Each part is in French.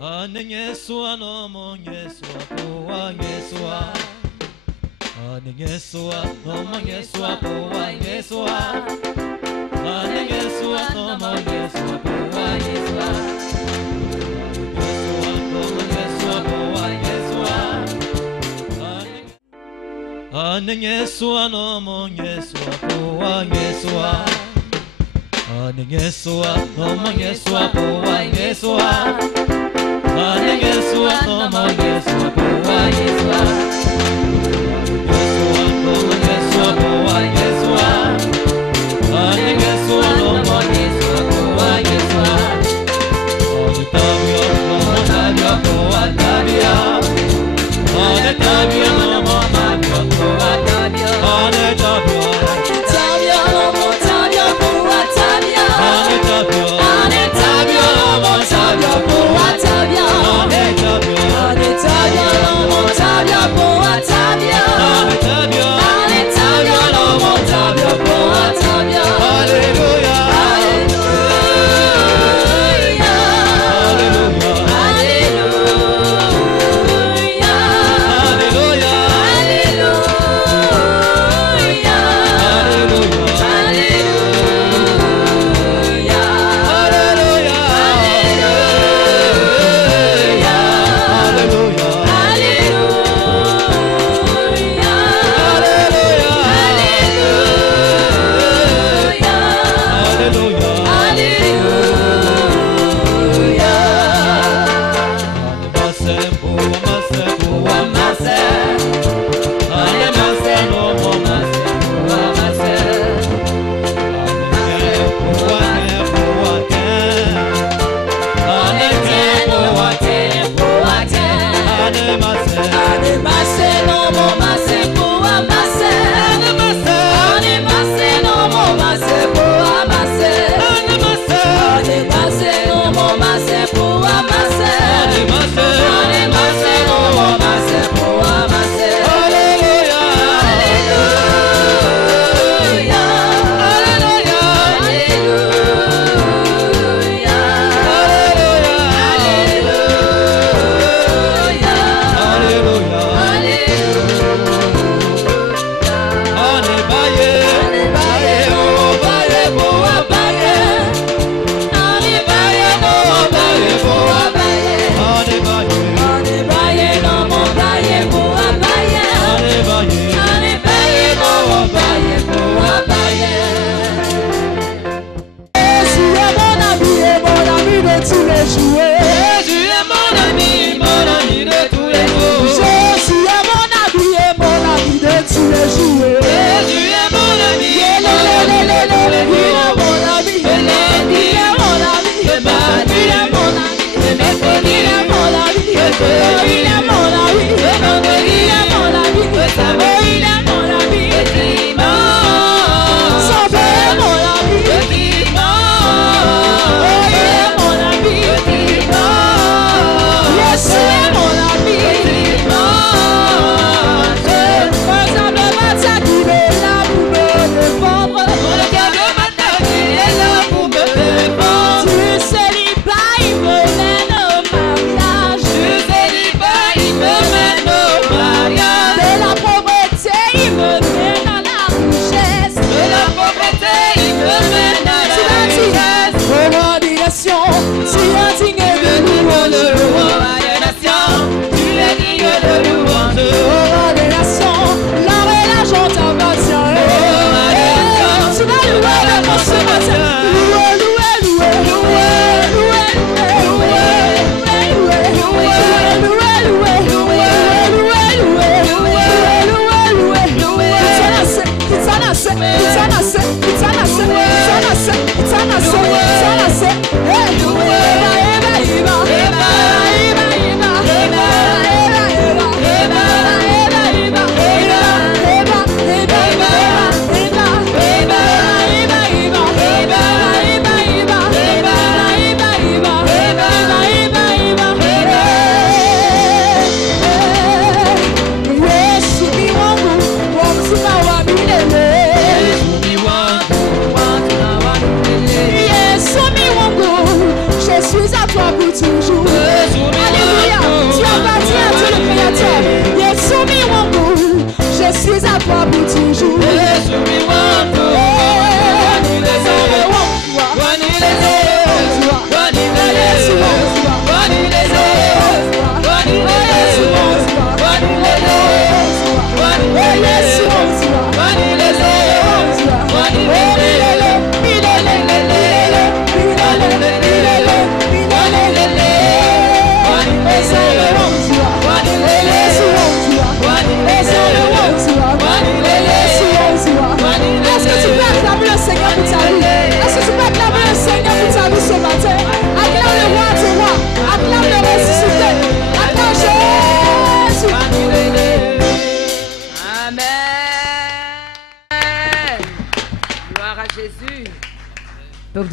Anengeswa no mongeswa poa ngeswa. Anengeswa no mongeswa poa ngeswa. Anengeswa no mongeswa poa ngeswa. Anengeswa no mongeswa poa ngeswa. Anengeswa no mongeswa poa ngeswa. Anengeswa no mongeswa poa ngeswa. Anengeswa poa ngeswa. Anengeswa no mongeswa poa ngeswa. Tabia no tabia poa tabia. Tabia no mama poa tabia. Tabia no tabia poa tabia. Tabia no tabia poa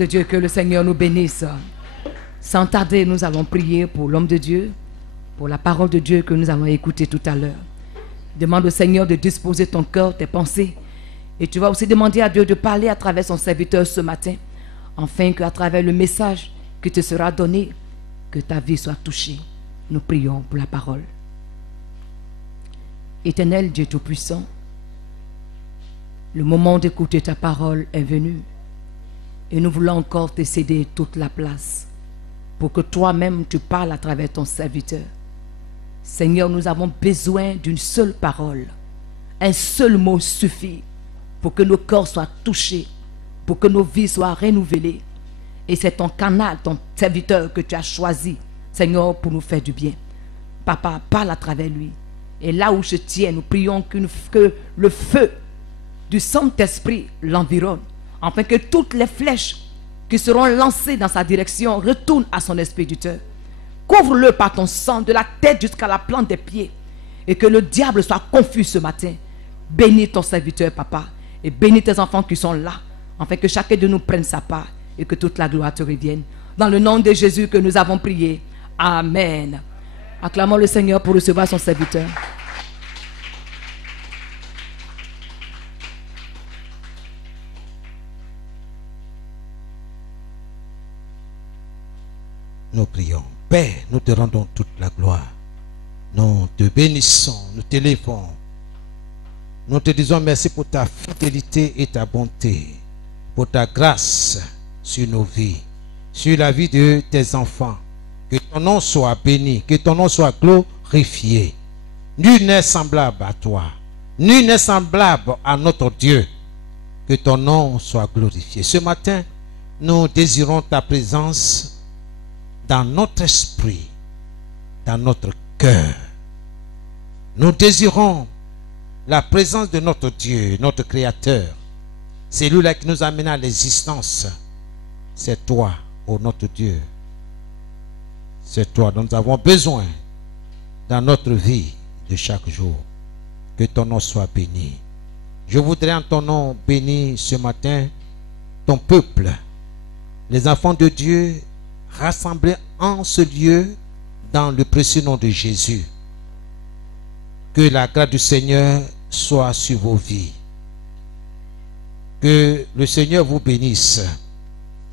de Dieu, que le Seigneur nous bénisse. Sans tarder, nous allons prier pour l'homme de Dieu, pour la parole de Dieu que nous allons écouter tout à l'heure. Demande au Seigneur de disposer ton cœur, tes pensées. Et tu vas aussi demander à Dieu de parler à travers son serviteur ce matin, afin qu'à travers le message qui te sera donné, que ta vie soit touchée. Nous prions pour la parole. Éternel Dieu Tout-Puissant, le moment d'écouter ta parole est venu. Et nous voulons encore te céder toute la place pour que toi-même tu parles à travers ton serviteur. Seigneur, nous avons besoin d'une seule parole. Un seul mot suffit pour que nos corps soient touchés, pour que nos vies soient renouvelées. Et c'est ton canal, ton serviteur que tu as choisi, Seigneur, pour nous faire du bien. Papa, parle à travers lui. Et là où je tiens, nous prions que le feu du Saint-Esprit l'environne, afin que toutes les flèches qui seront lancées dans sa direction retournent à son expéditeur. Couvre-le par ton sang de la tête jusqu'à la plante des pieds, et que le diable soit confus ce matin. Bénis ton serviteur, papa, et bénis tes enfants qui sont là, afin que chacun de nous prenne sa part et que toute la gloire te revienne. Dans le nom de Jésus que nous avons prié. Amen. Acclamons le Seigneur pour recevoir son serviteur. Nous prions. Père, nous te rendons toute la gloire. Nous te bénissons, nous t'élevons. Nous te disons merci pour ta fidélité et ta bonté, pour ta grâce sur nos vies, sur la vie de tes enfants. Que ton nom soit béni, que ton nom soit glorifié. Nul n'est semblable à toi. Nul n'est semblable à notre Dieu. Que ton nom soit glorifié. Ce matin, nous désirons ta présence dans notre esprit, dans notre cœur. Nous désirons la présence de notre Dieu, notre Créateur. C'est lui-là qui nous amène à l'existence. C'est toi, ô notre Dieu. C'est toi dont nous avons besoin dans notre vie de chaque jour. Que ton nom soit béni. Je voudrais en ton nom bénir ce matin ton peuple, les enfants de Dieu rassemblés en ce lieu dans le précieux nom de Jésus. Que la grâce du Seigneur soit sur vos vies. Que le Seigneur vous bénisse.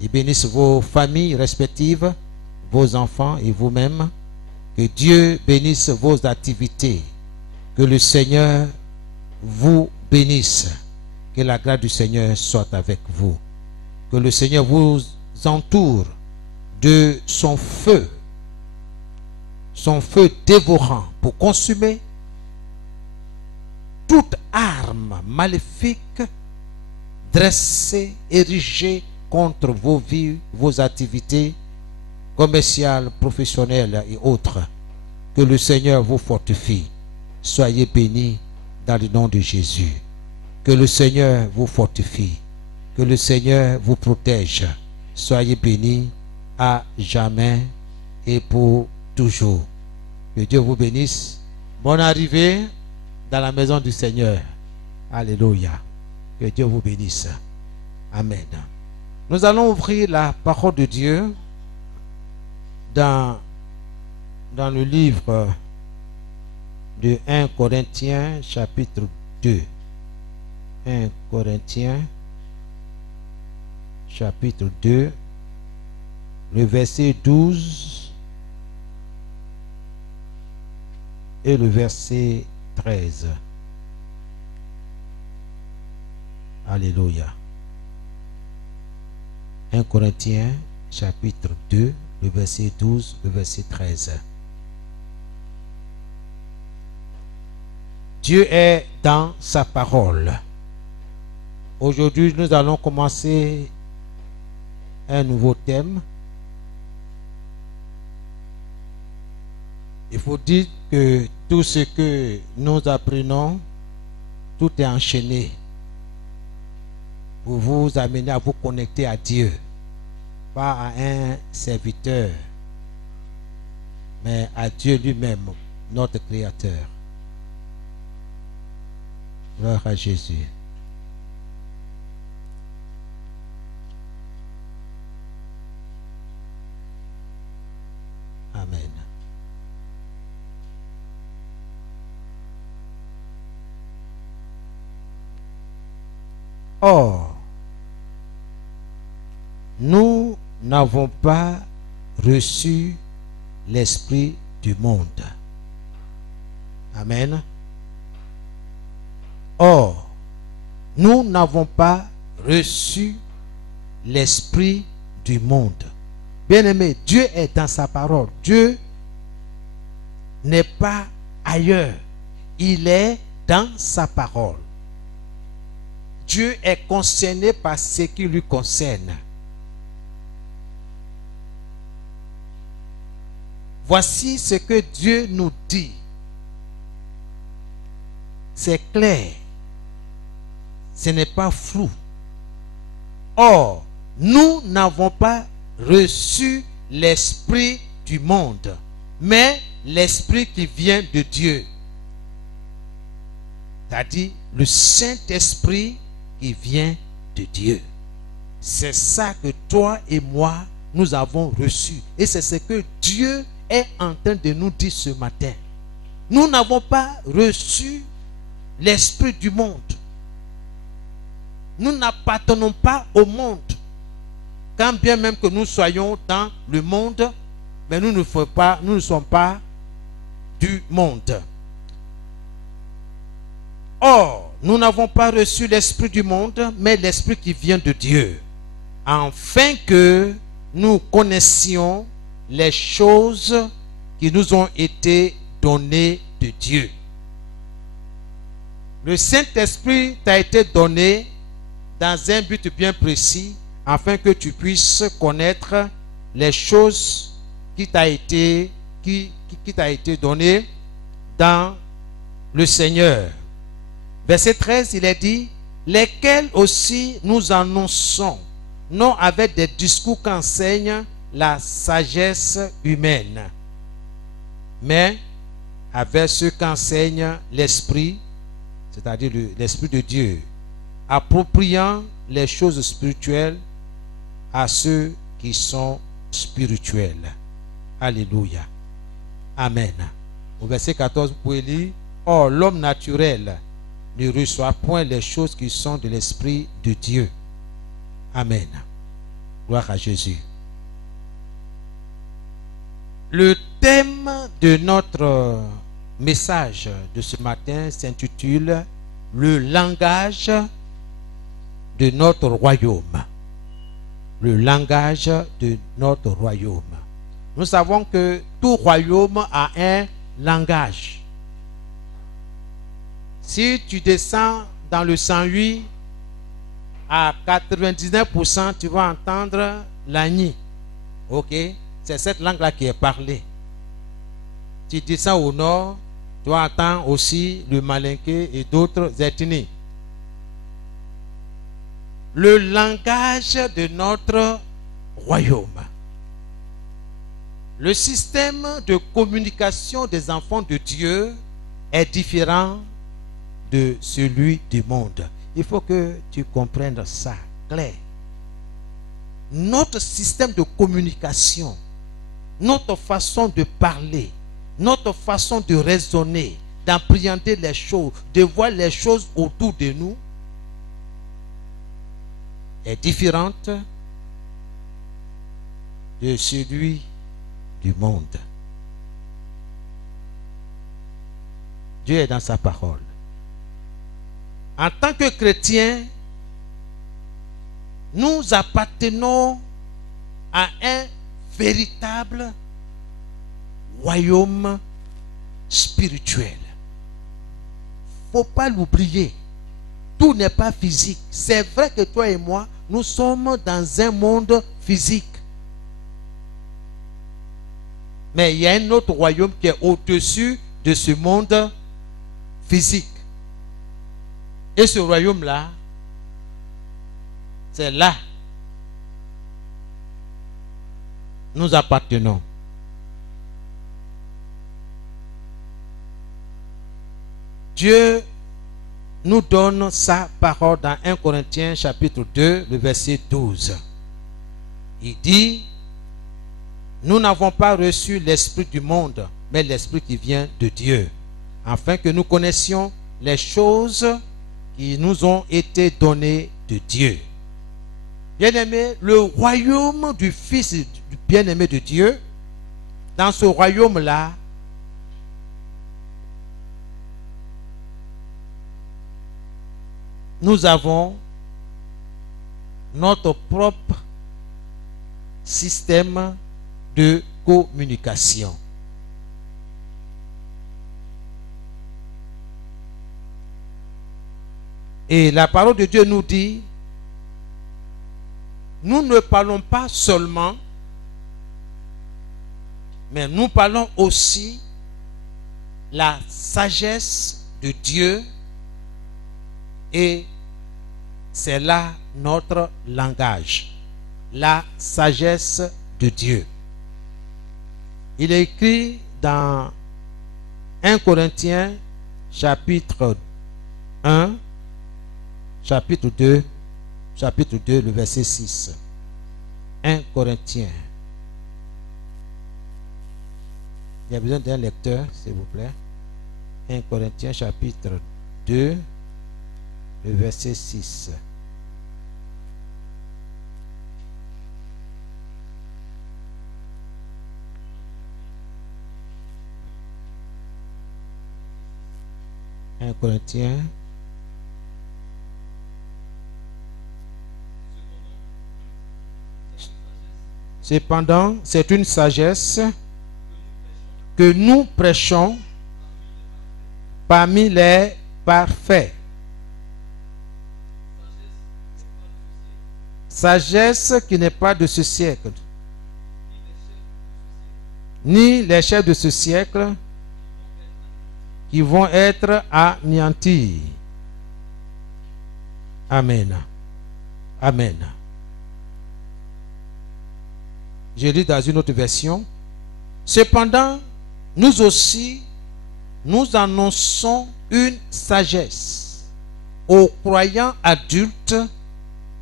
Il bénisse vos familles respectives, vos enfants et vous-même. Que Dieu bénisse vos activités. Que le Seigneur vous bénisse. Que la grâce du Seigneur soit avec vous. Que le Seigneur vous entoure de son feu dévorant pour consumer toute arme maléfique dressée, érigée contre vos vies, vos activités commerciales, professionnelles et autres. Que le Seigneur vous fortifie. Soyez bénis dans le nom de Jésus. Que le Seigneur vous fortifie. Que le Seigneur vous protège. Soyez bénis à jamais et pour toujours. Que Dieu vous bénisse. Bonne arrivée dans la maison du Seigneur. Alléluia. Que Dieu vous bénisse. Amen. Nous allons ouvrir la parole de Dieu dans le livre de 1 Corinthiens chapitre 2. 1 Corinthiens chapitre 2, le verset 12 et le verset 13. Alléluia. 1 Corinthiens chapitre 2, le verset 12, le verset 13. Dieu est dans sa parole. Aujourd'hui, nous allons commencer un nouveau thème. Il faut dire que tout ce que nous apprenons, tout est enchaîné pour vous amener à vous connecter à Dieu, pas à un serviteur, mais à Dieu lui-même, notre Créateur. Gloire à Jésus. Or, nous n'avons pas reçu l'esprit du monde. Amen. Or, nous n'avons pas reçu l'esprit du monde. Bien-aimé, Dieu est dans sa parole. Dieu n'est pas ailleurs. Il est dans sa parole. Dieu est concerné par ce qui lui concerne. Voici ce que Dieu nous dit. C'est clair. Ce n'est pas flou. Or, nous n'avons pas reçu l'esprit du monde, mais l'esprit qui vient de Dieu. C'est-à-dire le Saint-Esprit qui vient de Dieu. C'est ça que toi et moi, nous avons reçu. Et c'est ce que Dieu est en train de nous dire ce matin. Nous n'avons pas reçu l'esprit du monde. Nous n'appartenons pas au monde. Quand bien même que nous soyons dans le monde, mais nous ne sommes pas du monde. Or, nous n'avons pas reçu l'esprit du monde, mais l'esprit qui vient de Dieu, afin que nous connaissions les choses qui nous ont été données de Dieu. Le Saint-Esprit t'a été donné dans un but bien précis, afin que tu puisses connaître les choses qui t'a été donné dans le Seigneur. Verset 13, il est dit, lesquels aussi nous annonçons, non avec des discours qu'enseigne la sagesse humaine, mais avec ce qu'enseigne l'Esprit, c'est-à-dire l'Esprit de Dieu, appropriant les choses spirituelles à ceux qui sont spirituels. Alléluia. Amen. Au verset 14, vous pouvez lire, or l'homme naturel ne reçoit point les choses qui sont de l'Esprit de Dieu. Amen. Gloire à Jésus. Le thème de notre message de ce matin s'intitule « Le langage de notre royaume ». Le langage de notre royaume. Nous savons que tout royaume a un langage. Si tu descends dans le 108, à 99%, tu vas entendre l'agni. Ok? C'est cette langue-là qui est parlée. Tu descends au nord, tu vas entendre aussi le malinké et d'autres ethnies. Le langage de notre royaume. Le système de communication des enfants de Dieu est différent de celui du monde. Il faut que tu comprennes ça, clair. Notre système de communication, notre façon de parler, notre façon de raisonner, d'appréhender les choses, de voir les choses autour de nous, est différente de celui du monde. Dieu est dans sa parole. En tant que chrétiens, nous appartenons à un véritable royaume spirituel. Il ne faut pas l'oublier. Tout n'est pas physique. C'est vrai que toi et moi, nous sommes dans un monde physique. Mais il y a un autre royaume qui est au-dessus de ce monde physique. Et ce royaume-là, c'est là nous appartenons. Dieu nous donne sa parole dans 1 Corinthiens chapitre 2, le verset 12. Il dit, nous n'avons pas reçu l'esprit du monde, mais l'esprit qui vient de Dieu, afin que nous connaissions les choses qui nous ont été données de Dieu. Bien-aimé, le royaume du Fils du bien-aimé de Dieu, dans ce royaume-là, nous avons notre propre système de communication. Et la parole de Dieu nous dit, nous ne parlons pas seulement, mais nous parlons aussi la sagesse de Dieu, et c'est là notre langage, la sagesse de Dieu. Il est écrit dans 1 Corinthiens chapitre 1, chapitre 2, le verset 6. 1 Corinthiens. Il y a besoin d'un lecteur, s'il vous plaît. 1 Corinthiens chapitre 2, le verset 6. Un Corinthiens. Cependant, c'est une sagesse que nous prêchons parmi les parfaits. Sagesse qui n'est pas de ce siècle, ni les chefs de ce siècle qui vont être anéantis. Amen. Amen. Je lis dans une autre version. Cependant, nous aussi, nous annonçons une sagesse aux croyants adultes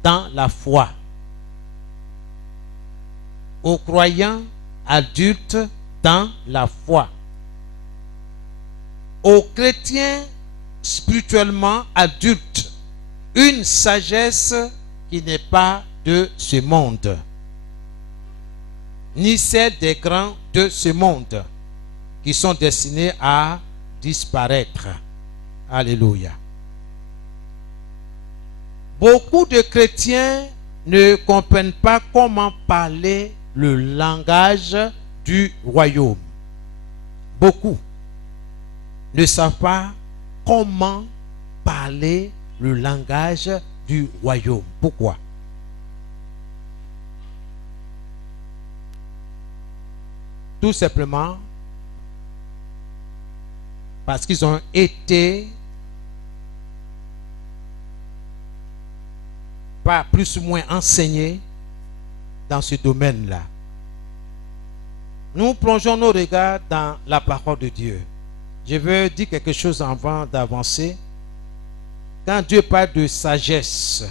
dans la foi. Aux croyants adultes dans la foi. Aux chrétiens spirituellement adultes, une sagesse qui n'est pas de ce monde, ni celle des grands de ce monde, qui sont destinés à disparaître. Alléluia. Beaucoup de chrétiens ne comprennent pas comment parler le langage du royaume. Beaucoup ne savent pas comment parler le langage du royaume. Pourquoi? Tout simplement parce qu'ils ont été pas plus ou moins enseignés dans ce domaine-là. Nous plongeons nos regards dans la parole de Dieu. Je veux dire quelque chose avant d'avancer. Quand Dieu parle de sagesse,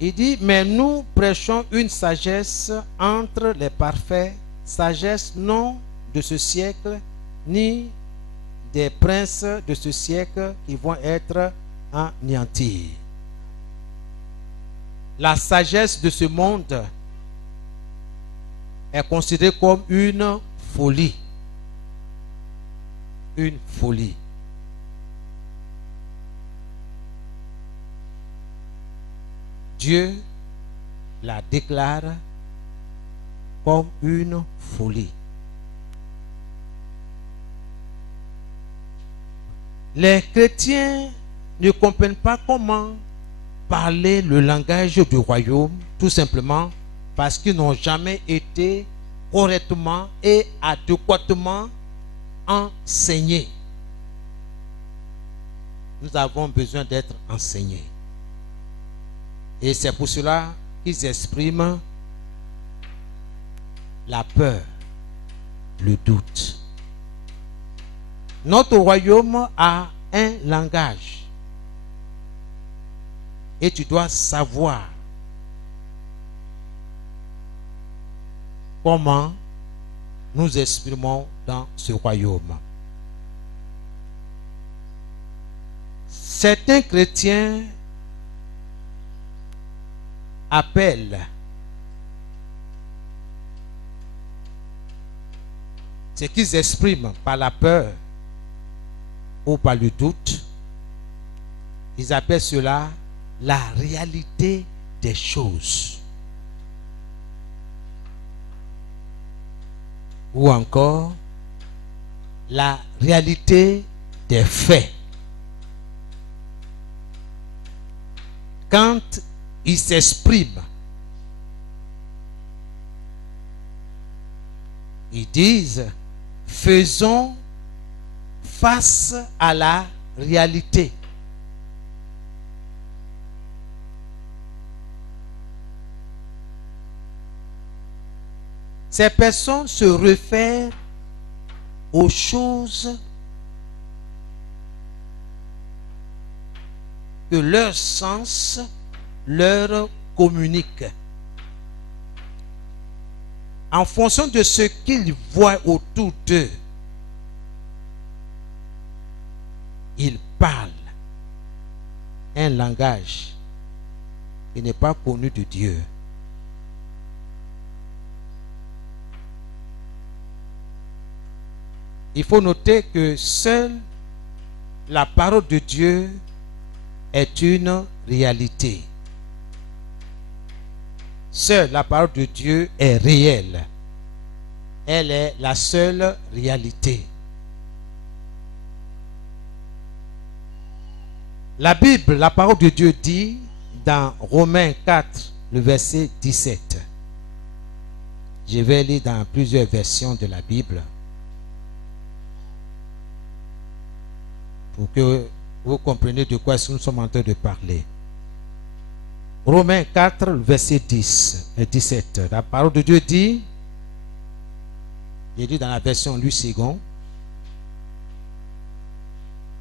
il dit, mais nous prêchons une sagesse entre les parfaits, sagesse non de ce siècle, ni des princes de ce siècle qui vont être anéantis. La sagesse de ce monde est considérée comme une folie. Une folie. Dieu la déclare comme une folie. Les chrétiens ne comprennent pas comment parler le langage du royaume, tout simplement parce qu'ils n'ont jamais été correctement et adéquatement enseignés. Nous avons besoin d'être enseignés. Et c'est pour cela qu'ils expriment la peur, le doute. Notre royaume a un langage. Et tu dois savoir comment nous exprimons dans ce royaume. Certains chrétiens appellent ce qu'ils expriment par la peur ou par le doute, ils appellent cela la réalité des choses. Ou encore la réalité des faits. Quand ils s'expriment, ils disent faisons face à la réalité. Ces personnes se réfèrent aux choses que leur sens leur communique. En fonction de ce qu'ils voient autour d'eux, ils parlent un langage qui n'est pas connu de Dieu. Il faut noter que seule la parole de Dieu est une réalité. Seule la parole de Dieu est réelle. Elle est la seule réalité. La Bible, la parole de Dieu dit dans Romains 4, le verset 17. Je vais lire dans plusieurs versions de la Bible pour que vous compreniez de quoi nous sommes en train de parler. Romains 4, verset 10 et 17. La parole de Dieu dit, il dit dans la version Louis II,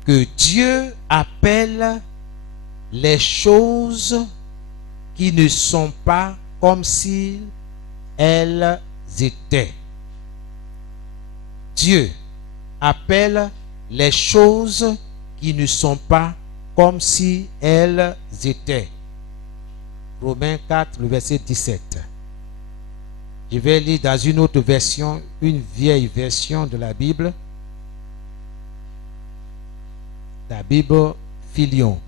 que Dieu appelle les choses qui ne sont pas comme si elles étaient. Dieu appelle les choses qui ne sont pas comme si elles étaient. Romains 4, le verset 17. Je vais lire dans une autre version, une vieille version de la Bible Filion.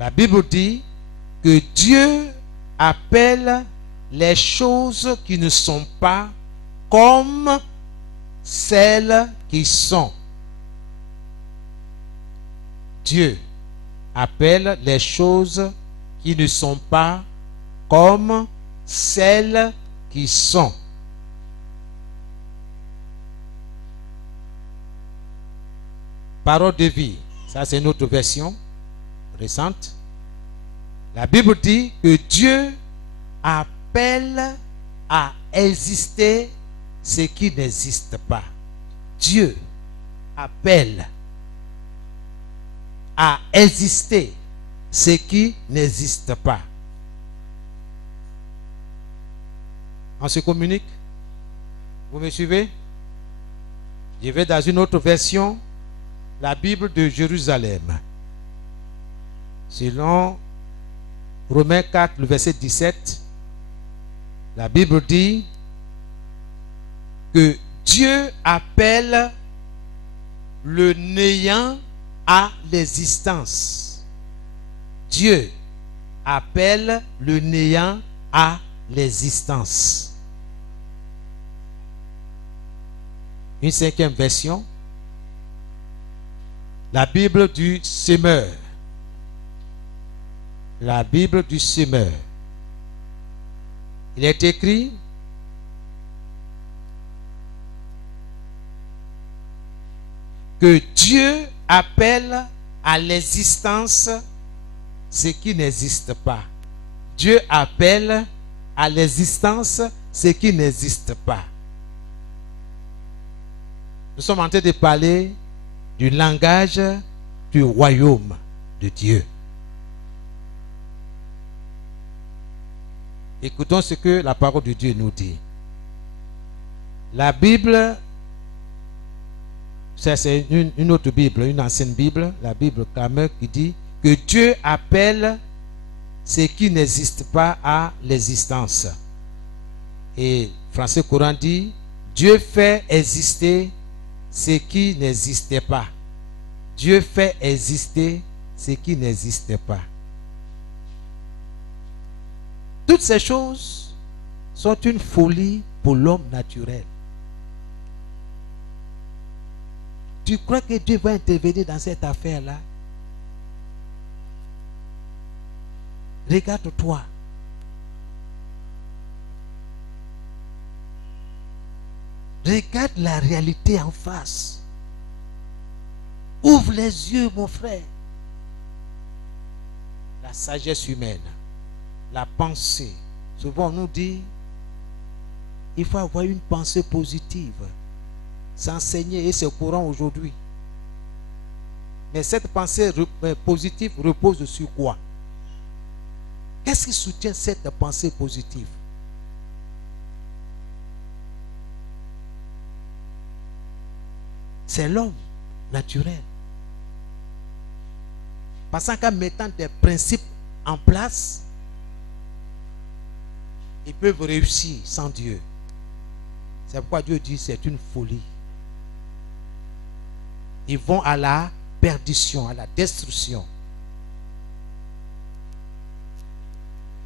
La Bible dit que Dieu appelle les choses qui ne sont pas comme celles qui sont. Dieu appelle les choses qui ne sont pas comme celles qui sont. Parole de vie, ça c'est notre version récente. La Bible dit que Dieu appelle à exister ce qui n'existe pas. Dieu appelle à exister ce qui n'existe pas. On se communique? Vous me suivez? Je vais dans une autre version, la Bible de Jérusalem. Selon Romains 4, le verset 17, la Bible dit que Dieu appelle le néant à l'existence. Dieu appelle le néant à l'existence. Une cinquième version, la Bible du semeur. La Bible du semeur. Il est écrit que Dieu appelle à l'existence ce qui n'existe pas. Dieu appelle à l'existence ce qui n'existe pas. Nous sommes en train de parler du langage du royaume de Dieu. Écoutons ce que la parole de Dieu nous dit. La Bible Ça, c'est une autre Bible, une ancienne Bible, la Bible Kramer, qui dit que Dieu appelle ce qui n'existe pas à l'existence. Et Français Courant dit, Dieu fait exister ce qui n'existait pas. Dieu fait exister ce qui n'existait pas. Toutes ces choses sont une folie pour l'homme naturel. Tu crois que Dieu va intervenir dans cette affaire-là? Regarde-toi. Regarde la réalité en face. Ouvre les yeux, mon frère. La sagesse humaine, la pensée. Souvent on nous dit, il faut avoir une pensée positive. S'enseigner, et c'est courant aujourd'hui. Mais cette pensée positive repose sur quoi? Qu'est-ce qui soutient cette pensée positive? C'est l'homme naturel. Parce qu'en mettant des principes en place, ils peuvent réussir sans Dieu. C'est pourquoi Dieu dit c'est une folie. Ils vont à la perdition, à la destruction.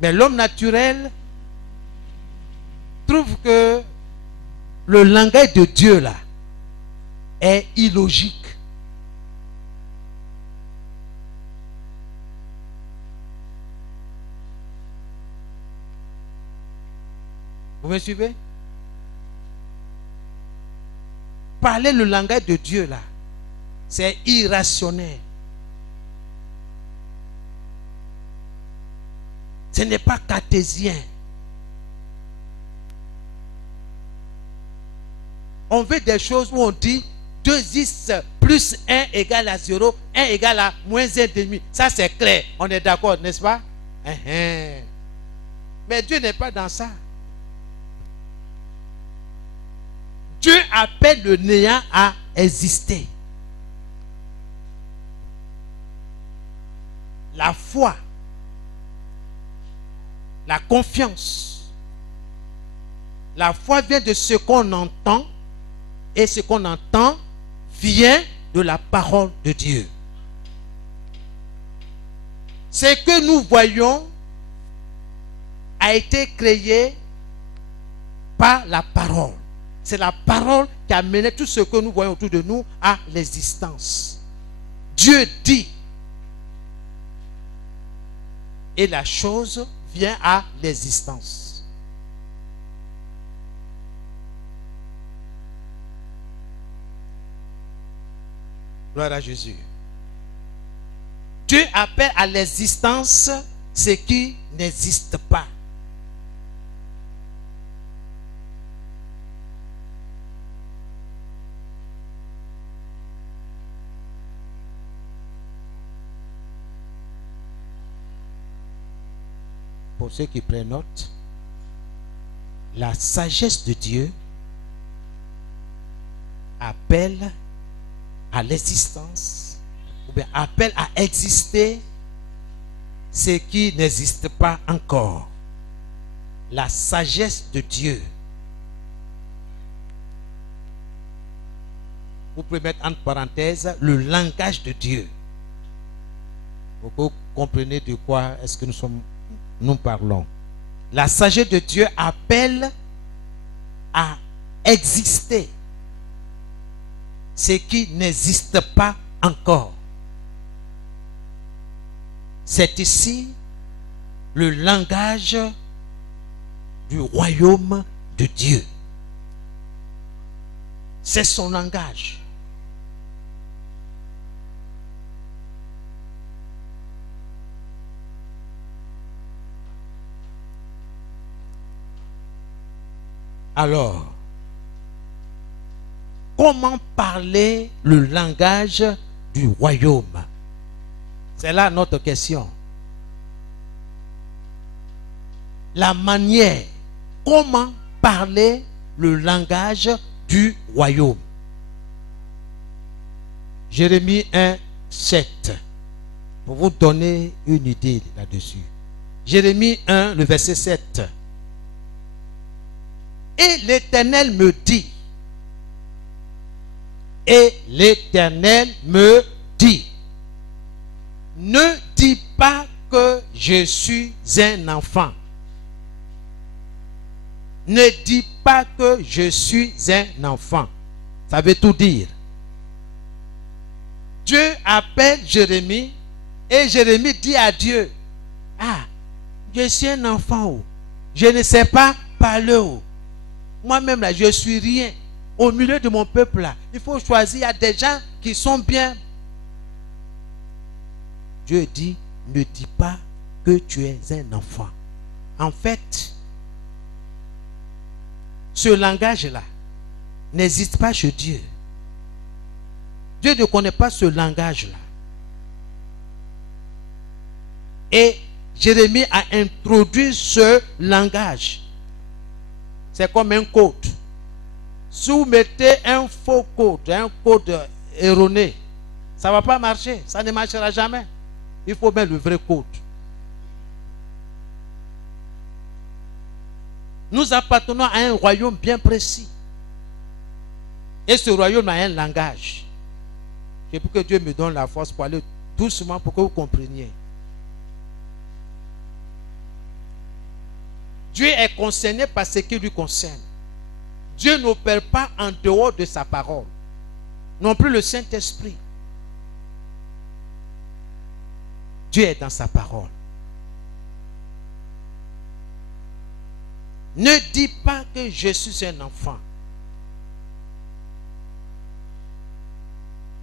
Mais l'homme naturel trouve que le langage de Dieu là est illogique. Vous me suivez? Parler le langage de Dieu là, c'est irrationnel. Ce n'est pas cartésien. On veut des choses où on dit 2x plus 1 égale à 0, 1 égale à moins 1,5. Ça c'est clair. On est d'accord, n'est-ce pas? Mais Dieu n'est pas dans ça. Dieu appelle le néant à exister. La foi, la confiance. La foi vient de ce qu'on entend, et ce qu'on entend vient de la parole de Dieu. Ce que nous voyons a été créé par la parole. C'est la parole qui a mené tout ce que nous voyons autour de nous à l'existence. Dieu dit. Et la chose vient à l'existence. Gloire à Jésus. Dieu appelle à l'existence ce qui n'existe pas. Pour ceux qui prennent note, la sagesse de Dieu appelle à l'existence, ou bien appelle à exister ce qui n'existe pas encore. La sagesse de Dieu. Vous pouvez mettre entre parenthèses le langage de Dieu. Pour que vous compreniez de quoi est-ce que nous parlons. La sagesse de Dieu appelle à exister ce qui n'existe pas encore. C'est ici le langage du royaume de Dieu. C'est son langage. Alors, comment parler le langage du royaume? C'est là notre question. La manière, comment parler le langage du royaume? Jérémie 1, 7. Pour vous donner une idée là-dessus. Jérémie 1, le verset 7. Et l'Éternel me dit. Et l'Éternel me dit. Ne dis pas que je suis un enfant. Ne dis pas que je suis un enfant. Ça veut tout dire. Dieu appelle Jérémie et Jérémie dit à Dieu, ah, je suis un enfant, oh. Je ne sais pas parler. Oh. Moi-même là, je suis rien. Au milieu de mon peuple là, il faut choisir, il y a des gens qui sont bien. Dieu dit, ne dis pas que tu es un enfant. En fait, ce langage-là n'existe pas chez Dieu. Dieu ne connaît pas ce langage-là. Et Jérémie a introduit ce langage. C'est comme un code. Si vous mettez un faux code, un code erroné, ça ne va pas marcher. Ça ne marchera jamais. Il faut mettre le vrai code. Nous appartenons à un royaume bien précis. Et ce royaume a un langage. C'est pour que Dieu me donne la force pour aller doucement pour que vous compreniez. Dieu est concerné par ce qui lui concerne. Dieu n'opère pas en dehors de sa parole. Non plus le Saint-Esprit. Dieu est dans sa parole. Ne dis pas que je suis un enfant.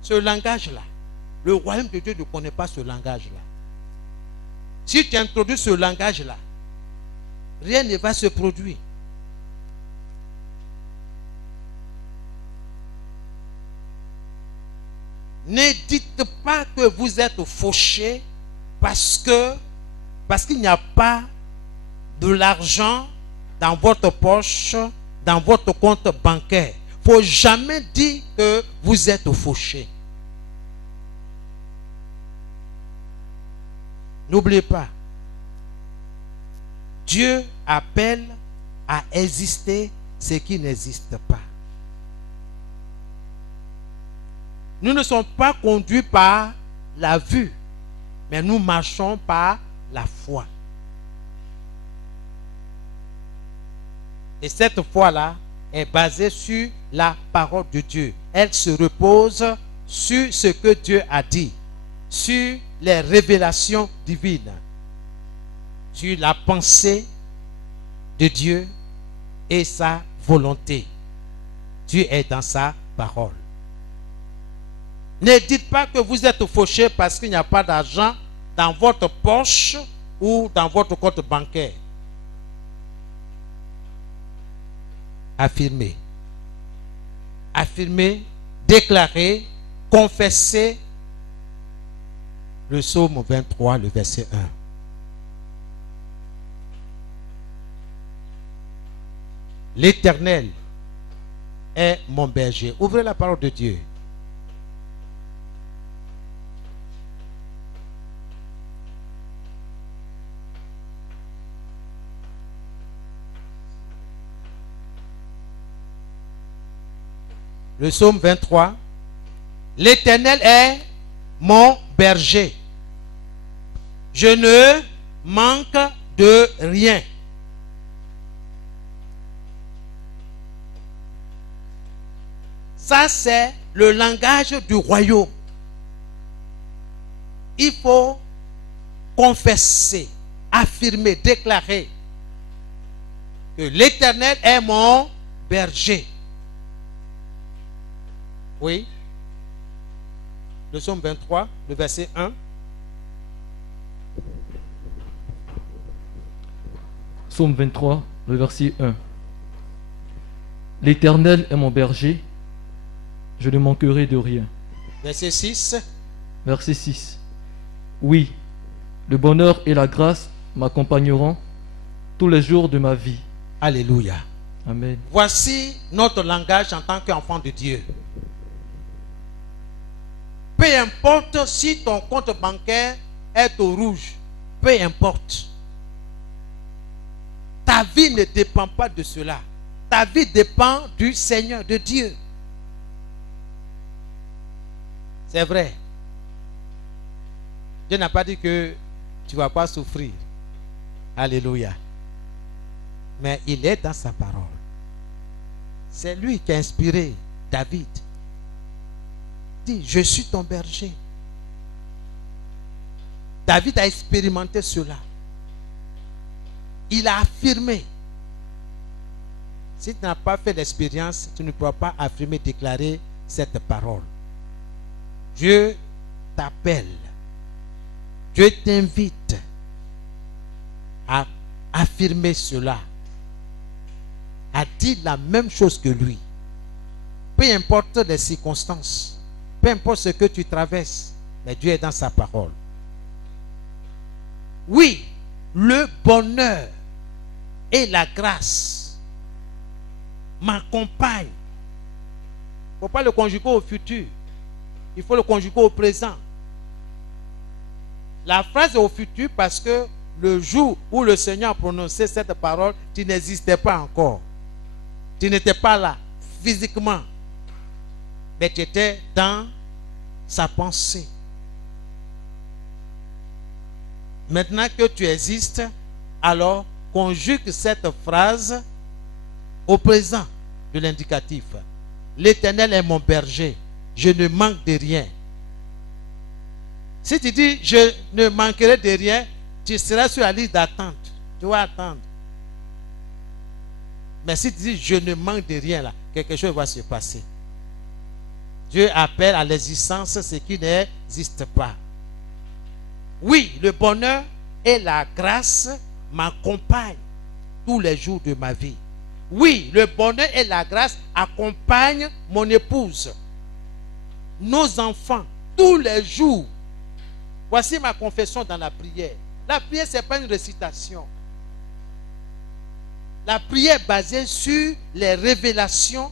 Ce langage-là, le royaume de Dieu ne connaît pas ce langage-là. Si tu introduis ce langage-là, rien ne va se produire. Ne dites pas que vous êtes fauchés parce qu'il n'y a pas de l'argent dans votre poche, dans votre compte bancaire. Il ne faut jamais dire que vous êtes fauchés. N'oubliez pas, Dieu appelle à exister ce qui n'existe pas. Nous ne sommes pas conduits par la vue, mais nous marchons par la foi. Et cette foi-là est basée sur la parole de Dieu. Elle se repose sur ce que Dieu a dit, sur les révélations divines, sur la pensée de Dieu et sa volonté. Dieu est dans sa parole. Ne dites pas que vous êtes fauchés parce qu'il n'y a pas d'argent dans votre poche ou dans votre compte bancaire. Affirmez. Affirmez, déclarez, confessez. Le psaume 23, le verset 1. L'Éternel est mon berger. Ouvrez la parole de Dieu. Le psaume 23. L'Éternel est mon berger. Je ne manque de rien. Ça, c'est le langage du royaume. Il faut confesser, affirmer, déclarer que l'Éternel est mon berger. Oui. Le psaume 23, le verset 1. Psaume 23, le verset 1. L'Éternel est mon berger, je ne manquerai de rien. Verset 6. Verset 6. Oui, le bonheur et la grâce m'accompagneront tous les jours de ma vie. Alléluia. Amen. Voici notre langage en tant qu'enfant de Dieu. Peu importe si ton compte bancaire est au rouge. Peu importe. Ta vie ne dépend pas de cela. Ta vie dépend du Seigneur, de Dieu. C'est vrai. Dieu n'a pas dit que tu ne vas pas souffrir. Alléluia. Mais il est dans sa parole. C'est lui qui a inspiré David. Il dit, je suis ton berger. David a expérimenté cela. Il a affirmé. Si tu n'as pas fait l'expérience, tu ne pourras pas affirmer, déclarer cette parole. Dieu t'appelle. Dieu t'invite à affirmer cela. À dire la même chose que lui. Peu importe les circonstances. Peu importe ce que tu traverses. Mais Dieu est dans sa parole. Oui, le bonheur et la grâce m'accompagnent. Il ne faut pas le conjuguer au futur. Il faut le conjuguer au présent. La phrase est au futur parce que le jour où le Seigneur a prononcé cette parole, tu n'existais pas encore. Tu n'étais pas là, physiquement. Mais tu étais dans sa pensée. Maintenant que tu existes, alors conjugue cette phrase au présent de l'indicatif. L'Éternel est mon berger, je ne manque de rien. Si tu dis je ne manquerai de rien, tu seras sur la liste d'attente. Tu vas attendre. Mais si tu dis je ne manque de rien, là, quelque chose va se passer. Dieu appelle à l'existence ce qui n'existe pas. Oui, le bonheur et la grâce m'accompagnent tous les jours de ma vie. Oui, le bonheur et la grâce accompagnent mon épouse, nos enfants, tous les jours. Voici ma confession dans la prière. La prière, ce n'est pas une récitation. La prière est basée sur les révélations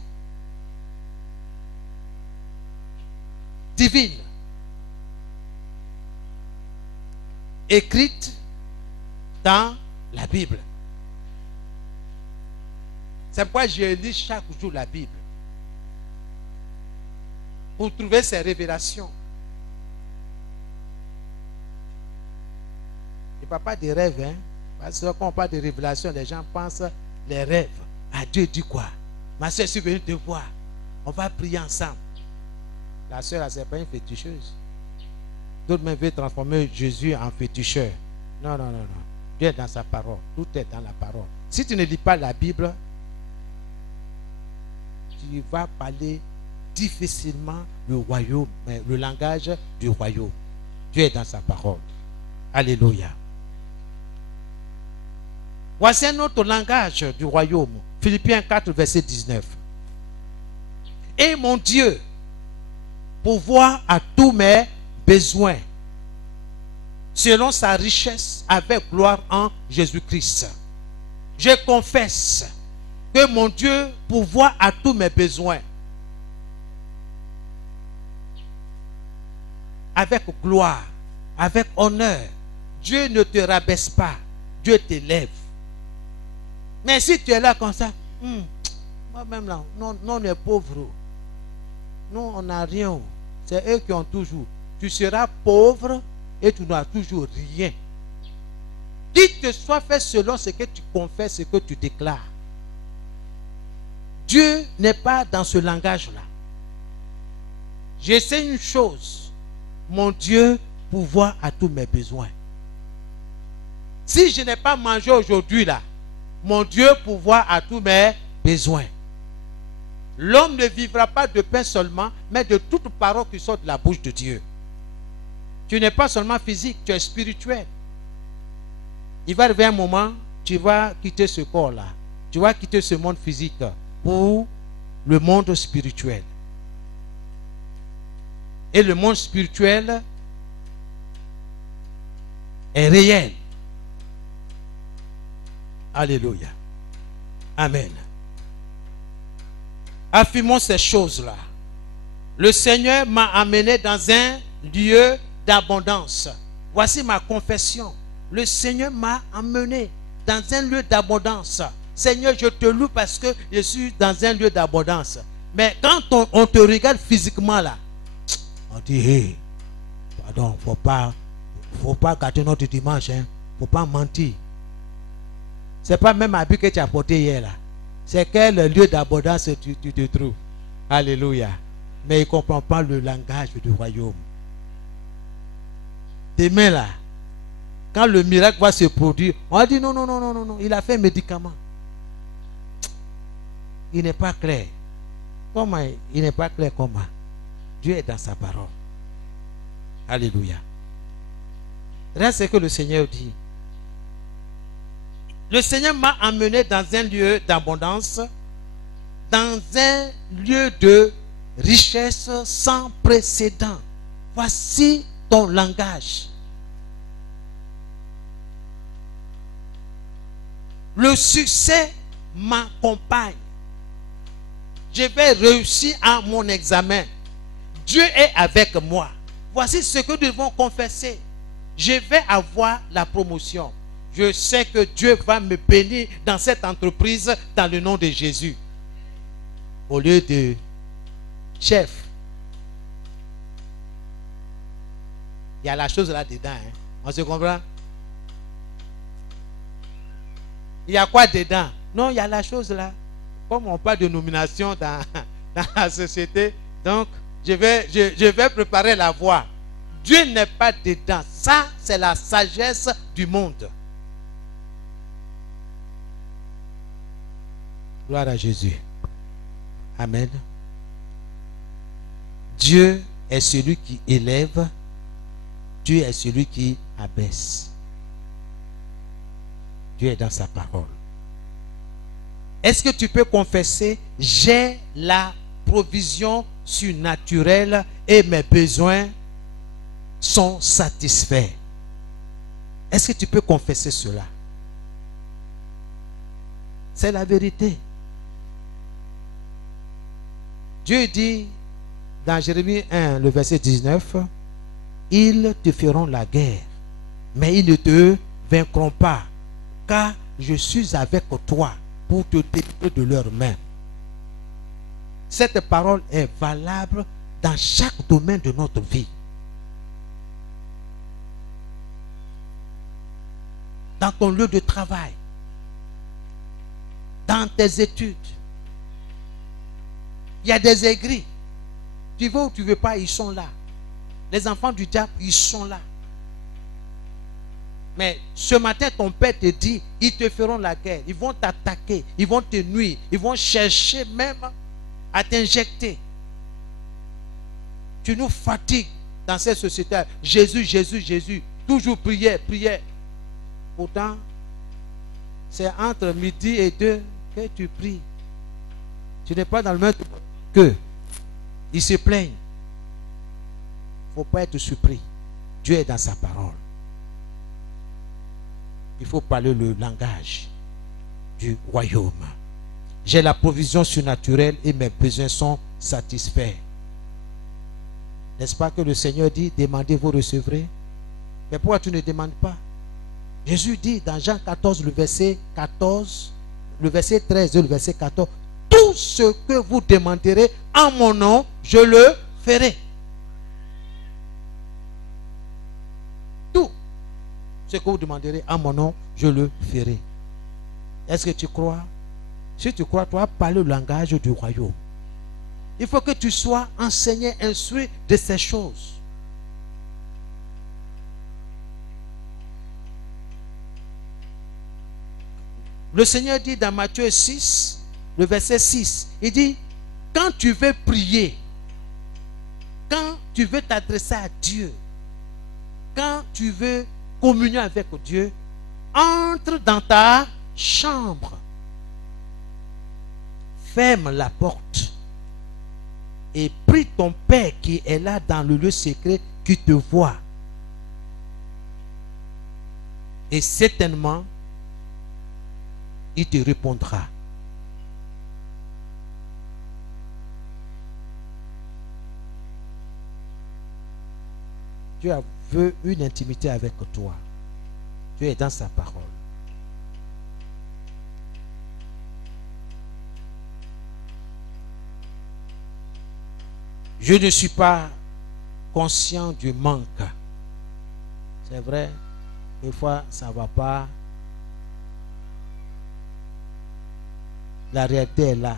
divines, écrites dans la Bible. C'est pourquoi je lis chaque jour la Bible. Pour trouver ces révélations. Il ne parle pas des rêves, hein? Parce que quand on parle de révélations, les gens pensent les rêves. Ah, Dieu dit quoi? Ma soeur, je suis venue te voir. On va prier ensemble. La soeur, ce n'est pas une féticheuse. D'autres même veulent transformer Jésus en féticheur. Non, non, non, non. Dieu est dans sa parole. Tout est dans la parole. Si tu ne lis pas la Bible, tu vas parler difficilement le royaume, le langage du royaume. Dieu est dans sa parole. Alléluia. Voici un autre langage du royaume. Philippiens 4, verset 19. Et mon Dieu pourvoit à tous mes besoins selon sa richesse avec gloire en Jésus-Christ. Je confesse que mon Dieu pourvoit à tous mes besoins avec gloire, avec honneur. Dieu ne te rabaisse pas, Dieu t'élève. Mais si tu es là comme ça, moi-même là, non, on est pauvre. Nous, on n'a rien. C'est eux qui ont toujours. Tu seras pauvre et tu n'auras toujours rien. Qu'il te soit fait selon ce que tu confesses, ce que tu déclares. Dieu n'est pas dans ce langage-là. Je sais une chose. Mon Dieu pourvoit à tous mes besoins. Si je n'ai pas mangé aujourd'hui là, mon Dieu pourvoit à tous mes besoins. L'homme ne vivra pas de pain seulement, mais de toute parole qui sort de la bouche de Dieu. Tu n'es pas seulement physique, tu es spirituel. Il va arriver un moment, tu vas quitter ce corps-là. Tu vas quitter ce monde physique pour le monde spirituel. Et le monde spirituel est réel. Alléluia. Amen. Affirmons ces choses-là. Le Seigneur m'a amené dans un lieu d'abondance. Voici ma confession. Le Seigneur m'a amené dans un lieu d'abondance. Seigneur, je te loue parce que je suis dans un lieu d'abondance. Mais quand on te regarde physiquement là, on dit, hey, pardon, faut pas gâter notre dimanche, hein. Faut pas mentir. C'est pas même habit que tu as porté hier là. C'est quel lieu d'abondance tu te trouves. Alléluia. Mais il ne comprend pas le langage du royaume. Demain là, quand le miracle va se produire, on dit non, non, non, non, non, non, il a fait un médicament. Il n'est pas clair. Comment il n'est pas clair comment? Dieu est dans sa parole. Alléluia. Là, c'est ce que le Seigneur dit. Le Seigneur m'a amené dans un lieu d'abondance, dans un lieu de richesse sans précédent. Voici ton langage. Le succès m'accompagne. Je vais réussir à mon examen. Dieu est avec moi. Voici ce que nous devons confesser. Je vais avoir la promotion. Je sais que Dieu va me bénir dans cette entreprise dans le nom de Jésus. Au lieu de chef. Il y a la chose là-dedans. Hein. On se comprend? Il y a quoi dedans? Non, il y a la chose là. Comme on parle de nomination dans la société, donc je vais préparer la voie. Dieu n'est pas dedans. Ça, c'est la sagesse du monde. Gloire à Jésus. Amen. Dieu est celui qui élève. Dieu est celui qui abaisse. Dieu est dans sa parole. Est-ce que tu peux confesser, j'ai la provision surnaturelle et mes besoins sont satisfaits? Est-ce que tu peux confesser cela? C'est la vérité. Dieu dit dans Jérémie 1, le verset 19, ils te feront la guerre, mais ils ne te vaincront pas, car je suis avec toi pour te délivrer de leurs mains. Cette parole est valable dans chaque domaine de notre vie. Dans ton lieu de travail, dans tes études. Il y a des aigris. Tu veux ou tu ne veux pas, ils sont là. Les enfants du diable, ils sont là. Mais ce matin, ton père te dit, ils te feront la guerre. Ils vont t'attaquer, ils vont te nuire, ils vont chercher même à t'injecter. Tu nous fatigues dans cette société. Jésus, Jésus, Jésus. Toujours prière, prière. Pourtant, c'est entre midi et 2 que tu pries. Tu n'es pas dans le même que. Ils se plaignent. Il ne faut pas être surpris. Dieu est dans sa parole. Il faut parler le langage du royaume. J'ai la provision surnaturelle et mes besoins sont satisfaits. N'est-ce pas que le Seigneur dit, demandez, vous recevrez? Mais pourquoi tu ne demandes pas? Jésus dit dans Jean 14, le verset 14, le verset 13 et le verset 14, tout ce que vous demanderez en mon nom, je le ferai. Tout ce que vous demanderez en mon nom, je le ferai. Est-ce que tu crois? Si tu crois, tu vas parler le langage du royaume. Il faut que tu sois enseigné, instruit de ces choses. Le Seigneur dit dans Matthieu 6, le verset 6, il dit, quand tu veux prier, quand tu veux t'adresser à Dieu, quand tu veux communier avec Dieu, entre dans ta chambre, ferme la porte et prie ton Père qui est là dans le lieu secret, qui te voit. Et certainement, il te répondra. Dieu veut une intimité avec toi. Dieu est dans sa parole. Je ne suis pas conscient du manque. C'est vrai, des fois ça ne va pas. La réalité est là.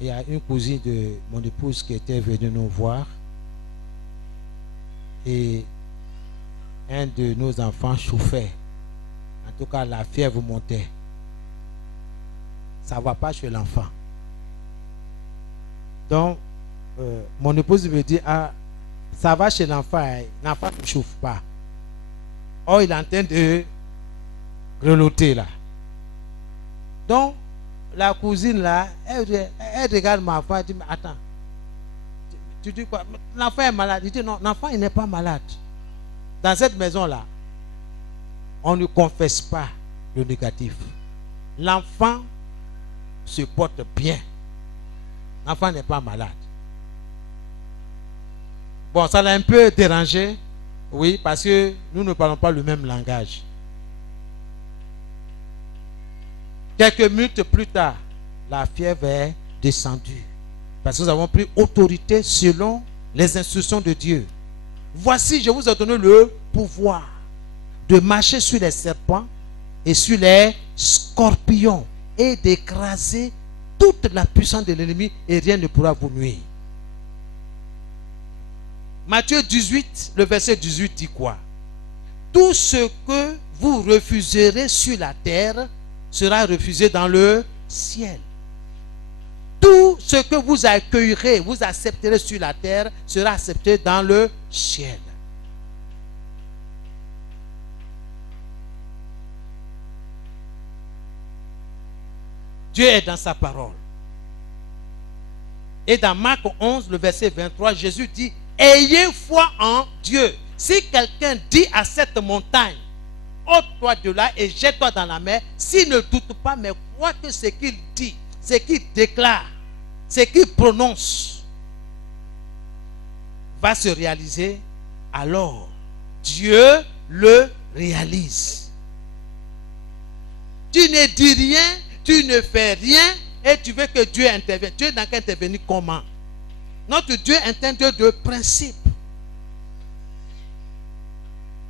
Il y a une cousine de mon épouse qui était venue nous voir. Et un de nos enfants chauffait. En tout cas, la fièvre montait. Ça ne va pas chez l'enfant. Donc, mon épouse me dit, ah, ça va chez l'enfant, hein. L'enfant ne chauffe pas. Oh, il est en train de grelotter là. Donc, la cousine là, elle regarde ma femme, elle dit, mais attends, tu dis quoi? L'enfant est malade. Il dit, non, l'enfant il n'est pas malade. Dans cette maison là, on ne confesse pas le négatif. L'enfant se porte bien. L'enfant n'est pas malade. Bon, ça l'a un peu dérangé, oui, parce que nous ne parlons pas le même langage. Quelques minutes plus tard, la fièvre est descendue. Parce que nous avons pris autorité selon les instructions de Dieu. Voici, je vous ai donné le pouvoir de marcher sur les serpents et sur les scorpions et d'écraser toute la puissance de l'ennemi et rien ne pourra vous nuire. Matthieu 18, le verset 18 dit quoi? Tout ce que vous refuserez sur la terre sera refusé dans le ciel. Tout ce que vous accueillerez, vous accepterez sur la terre sera accepté dans le ciel. Dieu est dans sa parole. Et dans Marc 11, le verset 23, Jésus dit, ayez foi en Dieu. Si quelqu'un dit à cette montagne, ôte-toi de là et jette-toi dans la mer, s'il ne doute pas, mais croit que ce qu'il dit, ce qu'il déclare, ce qu'il prononce, va se réaliser, alors Dieu le réalise. Tu ne dis rien, tu ne fais rien, et tu veux que Dieu intervienne. Dieu n'a qu'à intervenir comment? Notre Dieu est un Dieu de principe.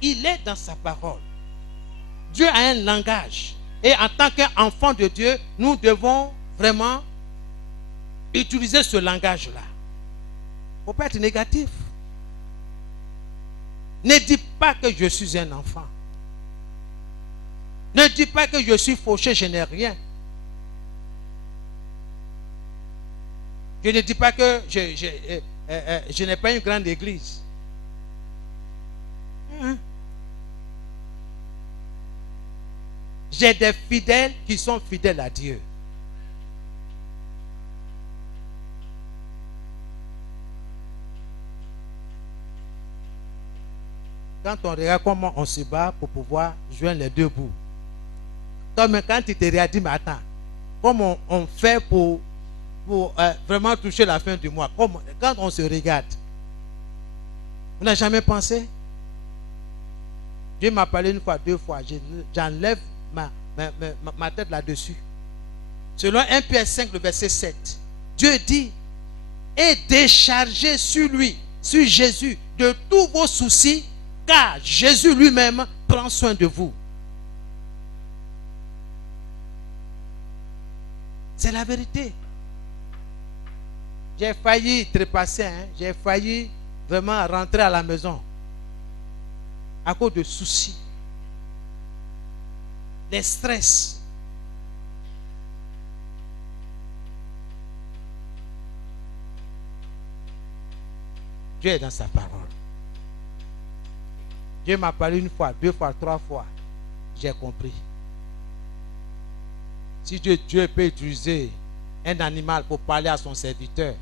Il est dans sa parole. Dieu a un langage. Et en tant qu'enfant de Dieu, nous devons vraiment utiliser ce langage-là. Il ne faut pas être négatif. Ne dis pas que je suis un enfant. Ne dis pas que je suis fauché, je n'ai rien. Je ne dis pas que je n'ai pas une grande église. J'ai des fidèles qui sont fidèles à Dieu. Quand on regarde comment on se bat pour pouvoir joindre les deux bouts. Comme quand tu te regardes, dis, mais attends, comment on fait pour vraiment toucher la fin du mois? Quand on se regarde, vous n'avez jamais pensé? Dieu m'a parlé une fois, deux fois, j'enlève ma tête là-dessus. Selon 1 Pierre 5, le verset 7, Dieu dit, et déchargez sur lui, sur Jésus, de tous vos soucis, car Jésus lui-même prend soin de vous. C'est la vérité. J'ai failli trépasser, hein? J'ai failli vraiment rentrer à la maison à cause de soucis, les stress. Dieu est dans sa parole. Dieu m'a parlé une fois, deux fois, trois fois. J'ai compris. Si Dieu peut utiliser un animal pour parler à son serviteur,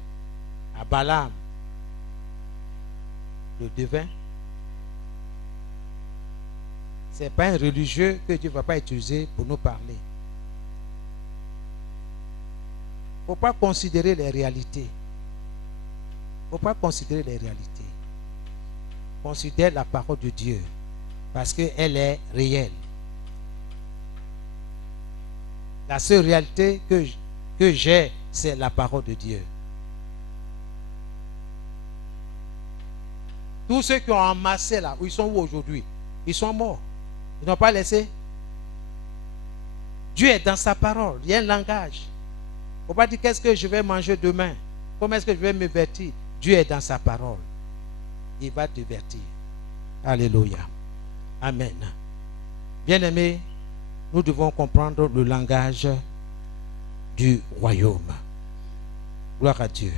à Balaam, le devin, ce n'est pas un religieux que Dieu ne va pas utiliser pour nous parler. faut pas considérer les réalités. Il ne faut pas considérer les réalités. Considère la parole de Dieu parce qu'elle est réelle. La seule réalité que j'ai, c'est la parole de Dieu. Tous ceux qui ont amassé là, où ils sont où aujourd'hui? Ils sont morts. Ils n'ont pas laissé. Dieu est dans sa parole. Il y a un langage. Il ne faut pas dire qu'est-ce que je vais manger demain. Comment est-ce que je vais me vertir? Dieu est dans sa parole. Il va te vertir. Alléluia. Amen. Bien-aimés, nous devons comprendre le langage du royaume. Gloire à Dieu.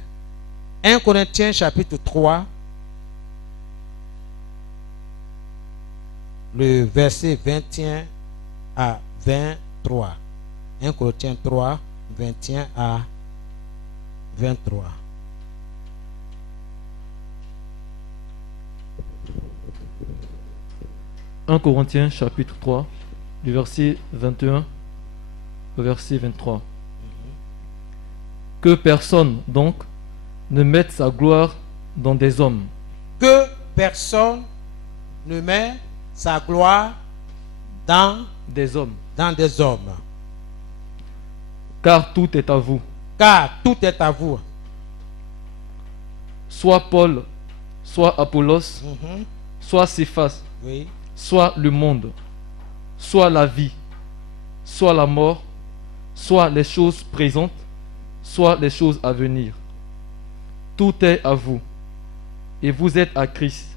1 Corinthiens chapitre 3, le verset 21 à 23. 1 Corinthiens 3, 21 à 23. « 1 Corinthiens chapitre 3, du verset 21 au verset 23. Que personne, donc, ne mette sa gloire dans des hommes. Que personne ne met sa gloire dans Des hommes. des hommes. Car tout est à vous. Car tout est à vous. Soit Paul, soit Apollos, soit Céphas, Oui. soit le monde, soit la vie, soit la mort, soit les choses présentes, soit les choses à venir. Tout est à vous. Et vous êtes à Christ.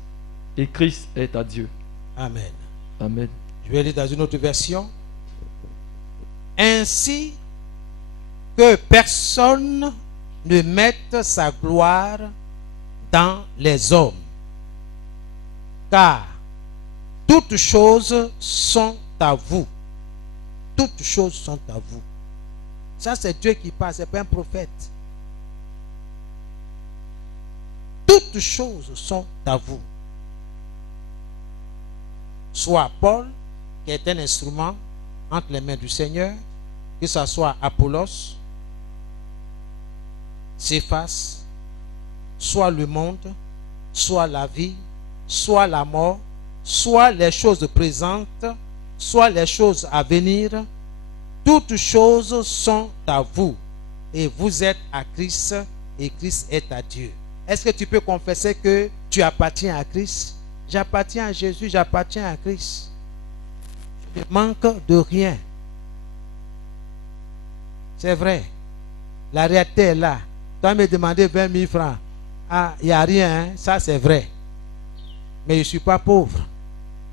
Et Christ est à Dieu. Amen. Amen. Je vais lire dans une autre version. Ainsi que personne ne mette sa gloire dans les hommes. Car toutes choses sont à vous. Toutes choses sont à vous. Ça, c'est Dieu qui parle, ce n'est pas un prophète. Toutes choses sont à vous. Soit Paul, qui est un instrument entre les mains du Seigneur, que ce soit Apollos, Céphas, soit le monde, soit la vie, soit la mort, soit les choses présentes, soit les choses à venir, toutes choses sont à vous et vous êtes à Christ et Christ est à Dieu. Est-ce que tu peux confesser que tu appartiens à Christ? J'appartiens à Jésus, j'appartiens à Christ. Je ne manque de rien. C'est vrai. La réalité est là. Toi me demander 20 000 francs. Ah, il n'y a rien, hein? Ça c'est vrai. Mais je ne suis pas pauvre.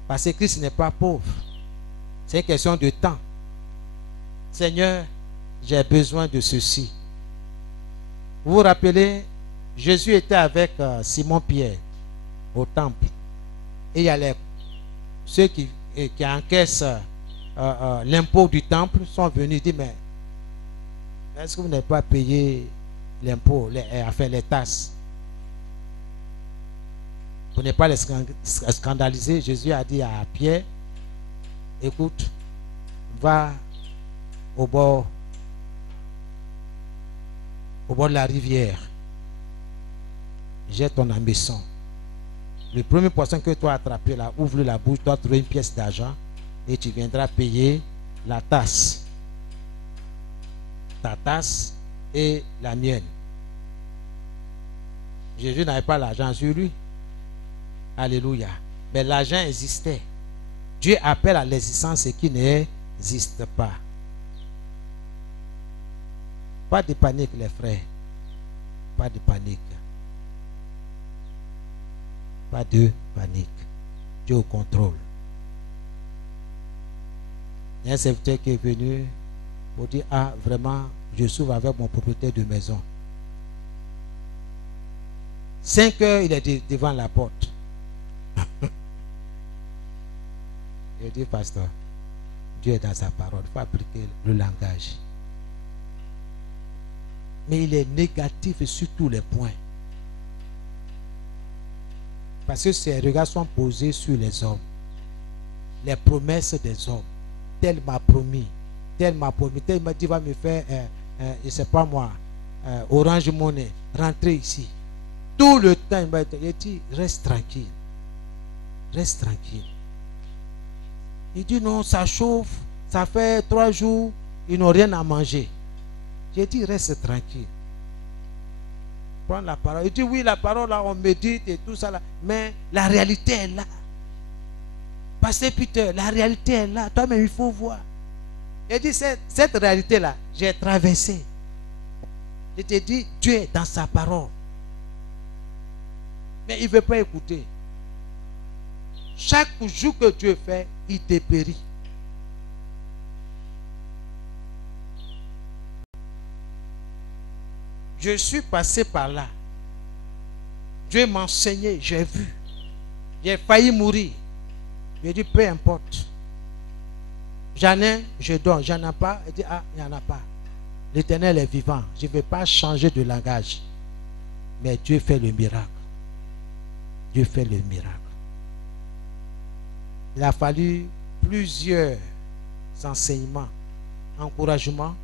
Parce que Christ n'est pas pauvre. C'est une question de temps. Seigneur, j'ai besoin de ceci. Vous vous rappelez, Jésus était avec Simon-Pierre au temple. Et il y a ceux qui encaissent l'impôt du temple sont venus dire, mais est-ce que vous n'avez pas payé l'impôt, enfin les tasses? Pour ne pas les scandaliser, Jésus a dit à Pierre, écoute, va au bord de la rivière. Jette ton hameçon. Le premier poisson que tu as attrapé là, ouvre la bouche, tu dois trouver une pièce d'argent et tu viendras payer la tasse. Ta tasse et la mienne. Jésus n'avait pas l'argent sur lui. Alléluia. Mais l'argent existait. Dieu appelle à l'existence ce qui n'existe pas. Pas de panique, les frères. Pas de panique. Pas de panique. Dieu au contrôle. Il y a un serviteur qui est venu pour dire, ah, vraiment, je souffre avec mon propriétaire de maison. 5 heures, il est devant la porte. Je dis, pasteur, Dieu est dans sa parole. Il faut appliquer le langage. Mais il est négatif sur tous les points. Parce que ses regards sont posés sur les hommes. Les promesses des hommes. Tel m'a promis. Tel m'a promis. Tel m'a dit, va me faire, je ne sais pas moi, Orange Money, rentrez ici. Tout le temps, il dit, reste tranquille. Reste tranquille. Il dit, non, ça chauffe, ça fait 3 jours, ils n'ont rien à manger. J'ai dit, reste tranquille. Prends la parole. Il dit, oui, la parole, là, on médite et tout ça, là, mais la réalité est là. Pasteur Peter, la réalité est là. Toi-même, il faut voir. Il dit, cette réalité-là, j'ai traversé. Je t'ai dit, Dieu est dans sa parole. Mais il ne veut pas écouter. Chaque jour que Dieu fait, il dépérit. Je suis passé par là. Dieu m'a enseigné, j'ai vu. J'ai failli mourir. J'ai dit, peu importe. J'en ai, je donne. J'en ai pas. Il dit, ah, il n'y en a pas. L'Éternel est vivant. Je ne vais pas changer de langage. Mais Dieu fait le miracle. Dieu fait le miracle. Il a fallu plusieurs enseignements, encouragements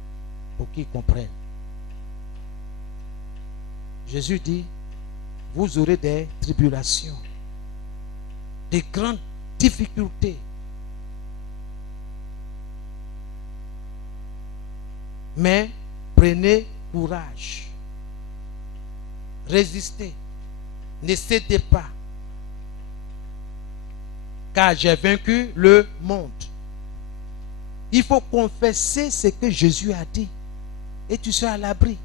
pour qu'ils comprennent. Jésus dit, vous aurez des tribulations, des grandes difficultés. Mais prenez courage. Résistez. Ne cédez pas. Car j'ai vaincu le monde. Il faut confesser ce que Jésus a dit. Et tu seras à l'abri.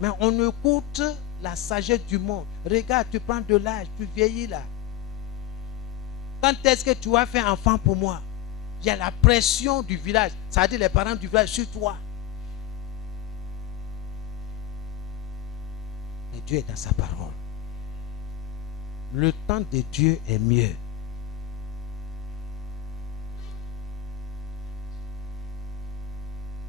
Mais on écoute la sagesse du monde. Regarde, tu prends de l'âge, tu vieillis là. Quand est-ce que tu as fait enfant pour moi? Il y a la pression du village. Ça veut dire les parents du village sur toi. Mais Dieu est dans sa parole. Le temps de Dieu est mieux.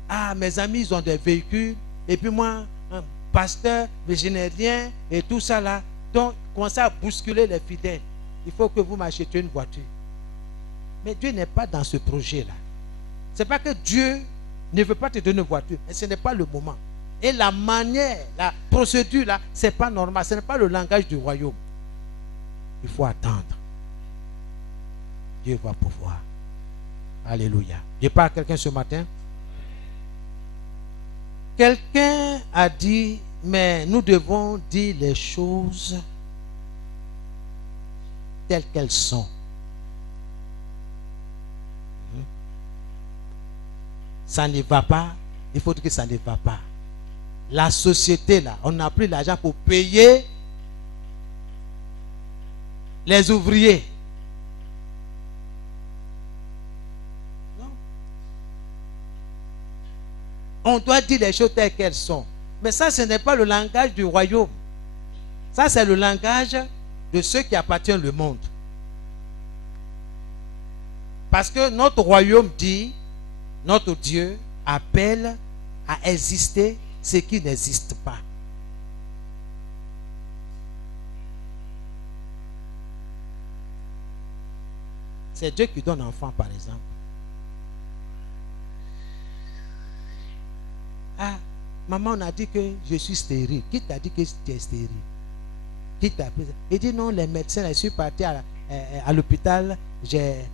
Ah, mes amis, ils ont des véhicules. Et puis moi, un pasteur, mais je n'ai rien. Et tout ça là. Donc, commencez à bousculer les fidèles. Il faut que vous m'achetiez une voiture. Mais Dieu n'est pas dans ce projet-là. Ce n'est pas que Dieu ne veut pas te donner une voiture. Mais ce n'est pas le moment. Et la manière, la procédure là, ce n'est pas normal. Ce n'est pas le langage du royaume. Il faut attendre. Dieu va pouvoir. Alléluia. Je parle à quelqu'un ce matin. Quelqu'un a dit, mais nous devons dire les choses telles qu'elles sont. Ça ne va pas, il faut dire que ça ne va pas. La société là, on n'a plus l'argent pour payer les ouvriers. Non. On doit dire les choses telles qu'elles sont. Mais ça, ce n'est pas le langage du royaume. Ça, c'est le langage de ceux qui appartiennent au monde. Parce que notre royaume dit, notre Dieu appelle à exister ce qui n'existe pas. C'est Dieu qui donne enfant, par exemple. Ah, maman, on a dit que je suis stérile. Qui t'a dit que tu es stérile? Qui t'a appris ça? Il dit non, les médecins, je suis parti à l'hôpital, j'ai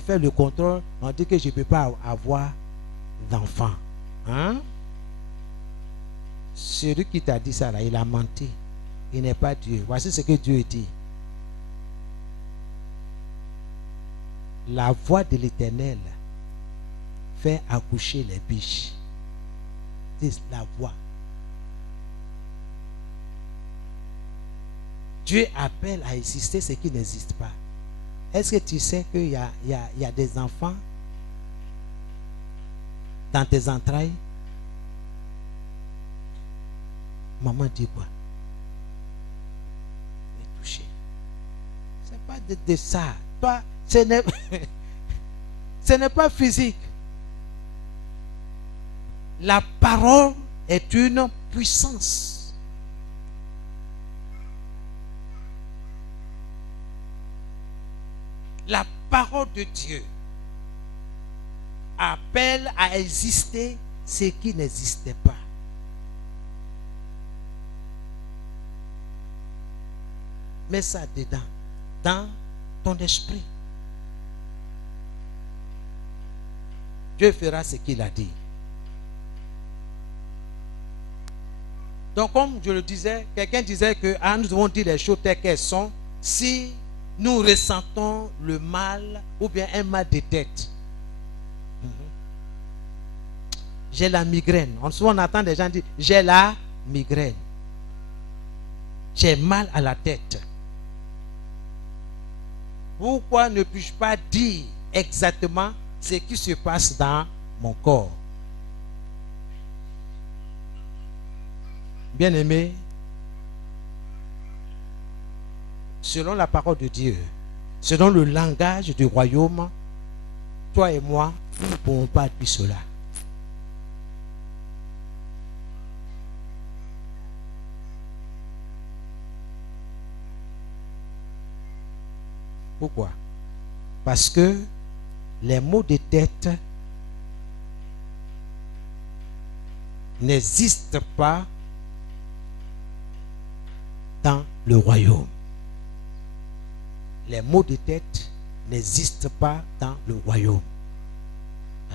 fait le contrôle, on dit que je ne peux pas avoir d'enfant. Hein? Celui qui t'a dit ça, là, il a menti. Il n'est pas Dieu. Voici ce que Dieu dit. La voix de l'Éternel fait accoucher les biches. C'est la voix. Dieu appelle à exister ce qui n'existe pas. Est-ce que tu sais qu'il y a des enfants dans tes entrailles? Maman dit quoi? Mais touché. C'est pas de ça. Toi, ce n'est pas physique. La parole est une puissance. La parole de Dieu appelle à exister ce qui n'existait pas. Mets ça dedans, dans ton esprit. Dieu fera ce qu'il a dit. Donc, comme je le disais, quelqu'un disait que nous devons dire les choses telles qu'elles sont si nous ressentons le mal ou bien un mal de tête. J'ai la migraine. Souvent, on entend des gens dire j'ai la migraine. J'ai mal à la tête. Pourquoi ne puis-je pas dire exactement ce qui se passe dans mon corps? Bien-aimé, selon la parole de Dieu, selon le langage du royaume, toi et moi, nous ne pouvons pas dire cela. Pourquoi? Parce que les maux de tête n'existent pas dans le royaume. Les maux de tête n'existent pas dans le royaume.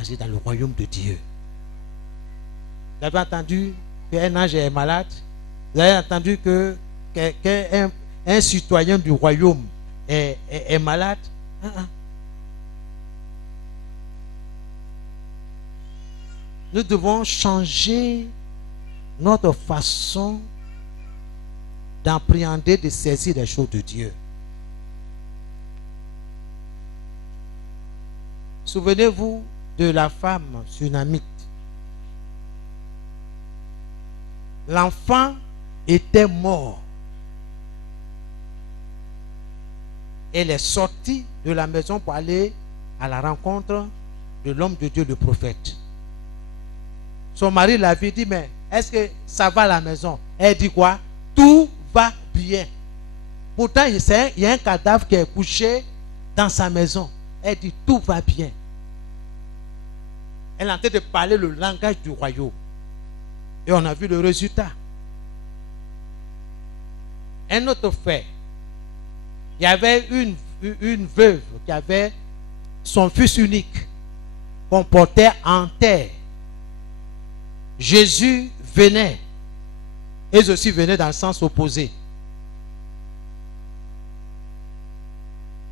C'est dans le royaume de Dieu. Vous avez entendu qu'un ange est malade? Vous avez entendu que un citoyen du royaume est malade? Nous devons changer notre façon d'appréhender, de saisir les choses de Dieu. Souvenez-vous de la femme sunamite. L'enfant était mort. Elle est sortie de la maison pour aller à la rencontre de l'homme de Dieu, le prophète. Son mari l'avait dit, mais est-ce que ça va à la maison? Elle dit quoi? Tout va bien. Pourtant, il y a un cadavre qui est couché dans sa maison. Elle dit, tout va bien. Elle est en train de parler le langage du royaume. Et on a vu le résultat. Un autre fait. Il y avait une veuve qui avait son fils unique qu'on portait en terre. Jésus venait. Et aussi venait dans le sens opposé.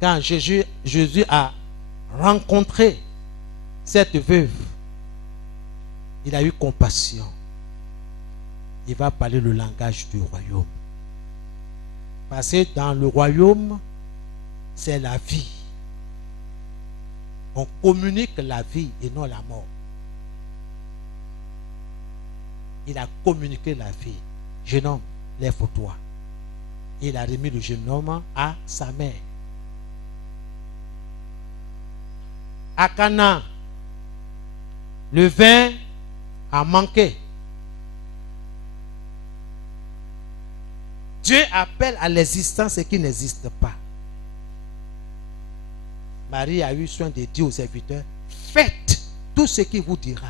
Quand Jésus a rencontré cette veuve, il a eu compassion. Il va parler le langage du royaume. Parce que dans le royaume, c'est la vie. On communique la vie et non la mort. Il a communiqué la vie. Jeune homme, lève-toi. Il a remis le jeune homme à sa mère. À Cana, le vin a manqué. Dieu appelle à l'existence ce qui n'existe pas. Marie a eu soin de dire aux serviteurs, faites tout ce qu'il vous dira.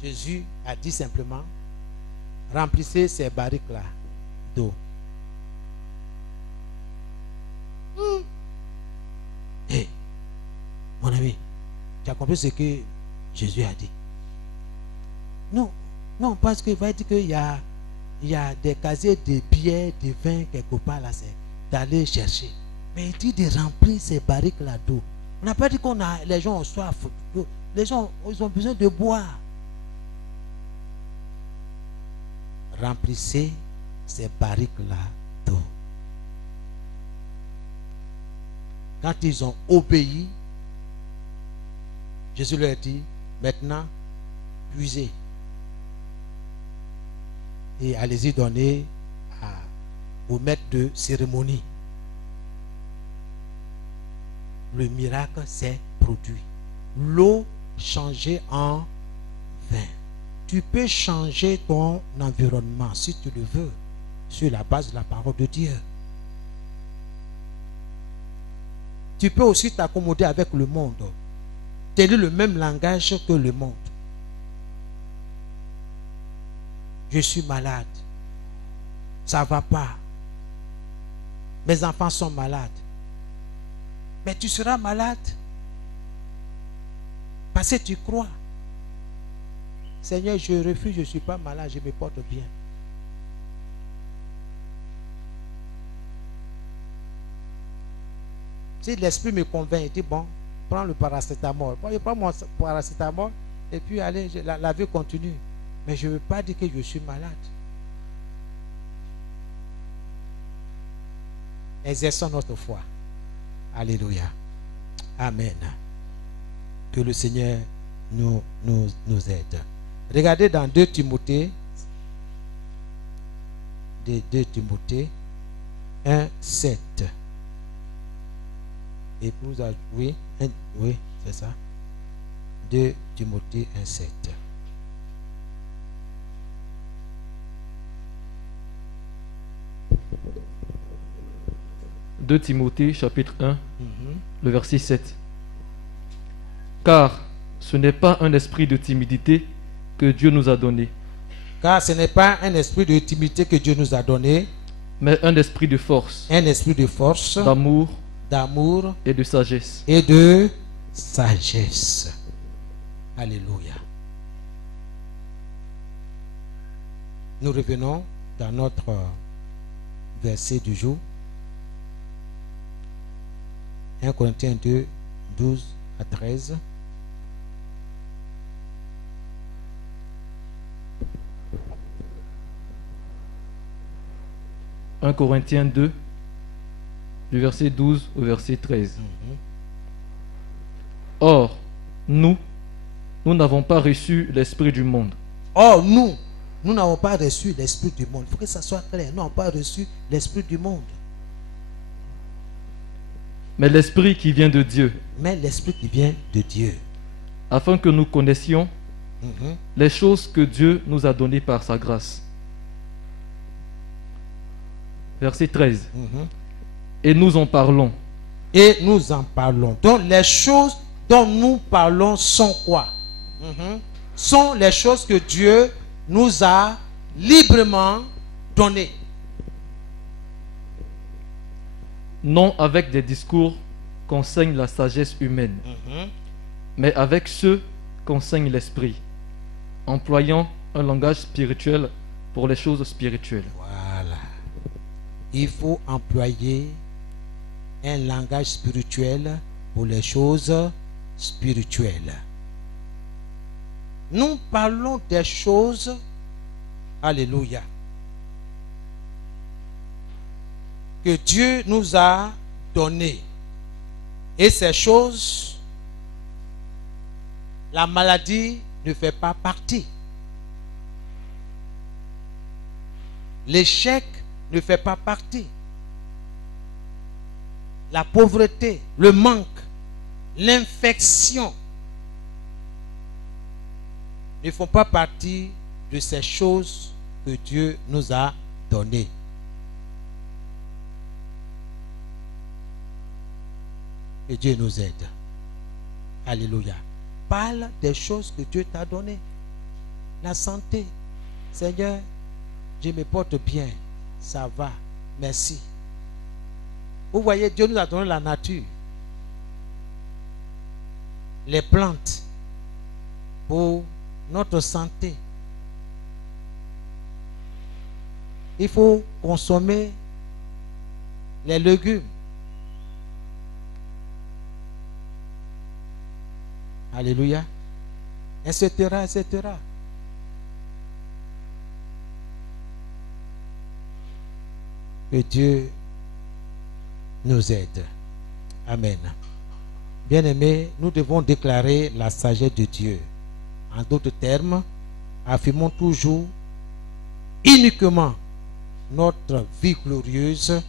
Jésus a dit simplement, remplissez ces barriques-là d'eau. Hey, mon ami, tu as compris ce que Jésus a dit? Non, parce qu'il va dire qu'il y a des casiers de bière, de vin quelque part là, c'est d'aller chercher. Mais il dit de remplir ces barriques-là d'eau. On n'a pas dit les gens ont soif. Les gens, ils ont besoin de boire. Remplissez ces barriques-là d'eau. Quand ils ont obéi, Jésus leur dit, maintenant, puisez. Et allez-y donner au maître de cérémonie. Le miracle s'est produit. L'eau changée en vin. Tu peux changer ton environnement si tu le veux, sur la base de la parole de Dieu. Tu peux aussi t'accommoder avec le monde. utilises le même langage que le monde. Je suis malade. Ça ne va pas. Mes enfants sont malades. Mais tu seras malade. Parce que tu crois. Seigneur, je refuse, je ne suis pas malade, je me porte bien. Si l'esprit me convainc, il dit bon, prends le paracétamol. Bon, je prends mon paracétamol et puis allez, la vie continue. Mais je ne veux pas dire que je suis malade. Exerçons notre foi. Alléluia. Amen. Que le Seigneur nous aide. Regardez dans 2 Timothée. 2 Timothée 1, 7. Et vous oui, oui, c'est ça. 2 Timothée 1, 7. « 2 Timothée, chapitre 1, le verset 7. Car ce n'est pas un esprit de timidité que Dieu nous a donné, Car ce n'est pas un esprit de timidité que Dieu nous a donné, mais un esprit de force, un esprit de force, d'amour et de sagesse. et de sagesse. Alléluia. Nous revenons dans notre verset du jour. 1 Corinthiens 2, 12 à 13. « 1 Corinthiens 2, du verset 12 au verset 13. Or, nous n'avons pas reçu l'esprit du monde, Or, nous n'avons pas reçu l'esprit du monde. Il faut que ça soit clair. Nous n'avons pas reçu l'esprit du monde. mais l'esprit qui vient de Dieu, Mais l'esprit qui vient de Dieu. afin que nous connaissions les choses que Dieu nous a données par sa grâce. » Verset 13. Et nous en parlons. Et nous en parlons. Donc les choses dont nous parlons sont quoi? Sont les choses que Dieu nous a librement données. Non avec des discours qu'enseigne la sagesse humaine, mais avec ceux qu'enseigne l'esprit, employant un langage spirituel pour les choses spirituelles. Voilà. Il faut employer un langage spirituel pour les choses spirituelles. Nous parlons des choses, alléluia, que Dieu nous a données. Et ces choses, la maladie ne fait pas partie. L'échec ne fait pas partie. La pauvreté, le manque, l'infection ne font pas partie de ces choses que Dieu nous a données. Que Dieu nous aide. Alléluia. Parle des choses que Dieu t'a données. La santé. Seigneur, je me porte bien. Ça va. Merci. Vous voyez, Dieu nous a donné la nature. Les plantes. Pour notre santé. Il faut consommer les légumes. Alléluia. Etc., etc. Que Dieu nous aide. Amen. Bien-aimés, nous devons déclarer la sagesse de Dieu. En d'autres termes, affirmons toujours uniquement notre vie glorieuse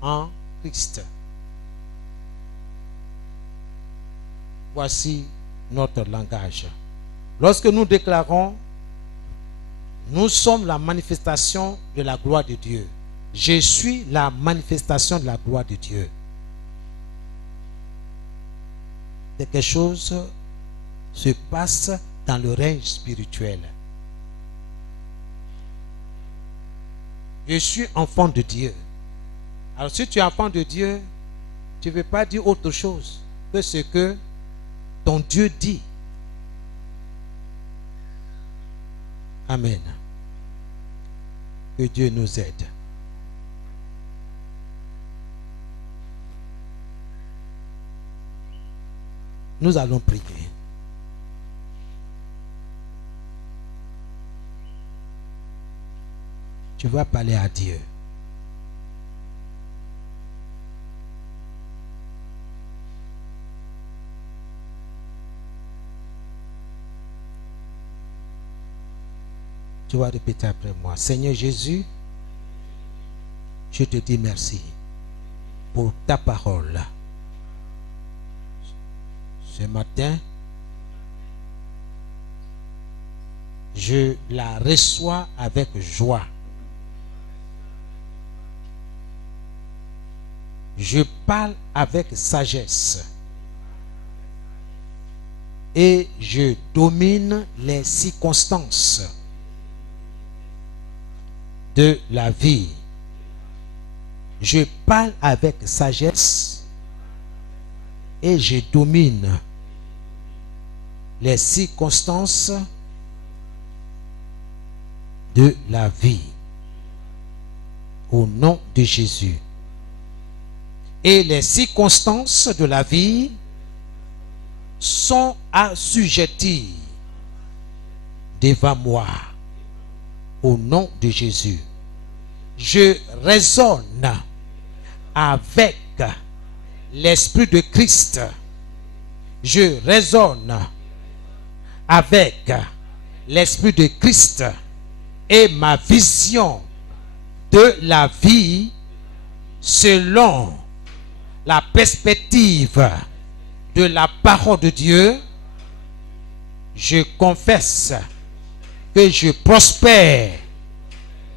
en Christ. Voici notre langage. Lorsque nous déclarons, nous sommes la manifestation de la gloire de Dieu. Je suis la manifestation de la gloire de Dieu. C'est quelque chose se passe dans le règne spirituel. Je suis enfant de Dieu. Alors si tu es enfant de Dieu, tu ne veux pas dire autre chose que ce que ton Dieu dit. Amen. Que Dieu nous aide. Nous allons prier. Tu vas parler à Dieu. Tu vas répéter après moi. Seigneur Jésus, je te dis merci pour ta parole. Ce matin, je la reçois avec joie. Je parle avec sagesse. Et je domine les circonstances de la vie. Je parle avec sagesse et je domine les circonstances de la vie. Au nom de Jésus. Et les circonstances de la vie sont assujetties devant moi. Au nom de Jésus. Je raisonne avec l'Esprit de Christ. Je raisonne avec l'Esprit de Christ et ma vision de la vie selon la perspective de la parole de Dieu. Je confesse que je prospère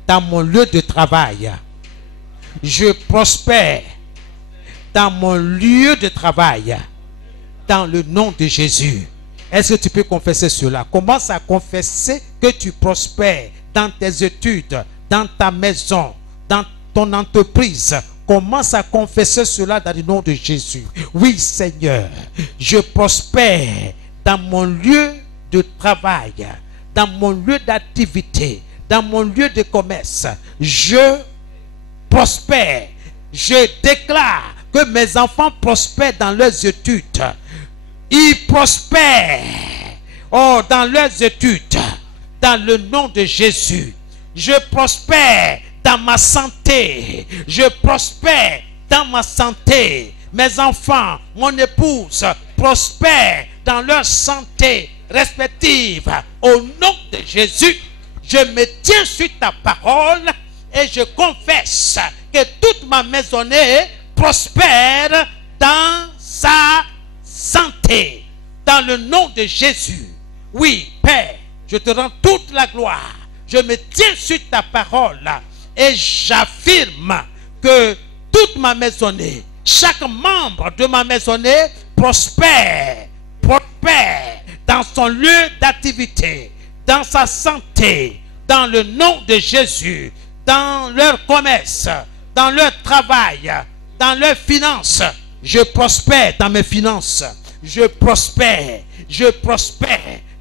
dans mon lieu de travail. Je prospère dans mon lieu de travail. Dans le nom de Jésus. Est-ce que tu peux confesser cela? Commence à confesser que tu prospères dans tes études, dans ta maison, dans ton entreprise. Commence à confesser cela dans le nom de Jésus. Oui, Seigneur, je prospère dans mon lieu de travail, dans mon lieu d'activité, dans mon lieu de commerce. Je prospère. Je déclare que mes enfants prospèrent dans leurs études. Ils prospèrent dans leurs études. Dans le nom de Jésus. Je prospère dans ma santé. Je prospère dans ma santé. Mes enfants, mon épouse prospèrent dans leur santé respective. Au nom de Jésus, je me tiens sur ta parole et je confesse que toute ma maisonnée prospère dans sa santé. Dans le nom de Jésus. Oui, Père, je te rends toute la gloire. Je me tiens sur ta parole et j'affirme que toute ma maisonnée, chaque membre de ma maisonnée prospère dans son lieu d'activité, dans sa santé, dans le nom de Jésus, dans leur commerce, dans leur travail, dans leurs finances. Je prospère dans mes finances. Je prospère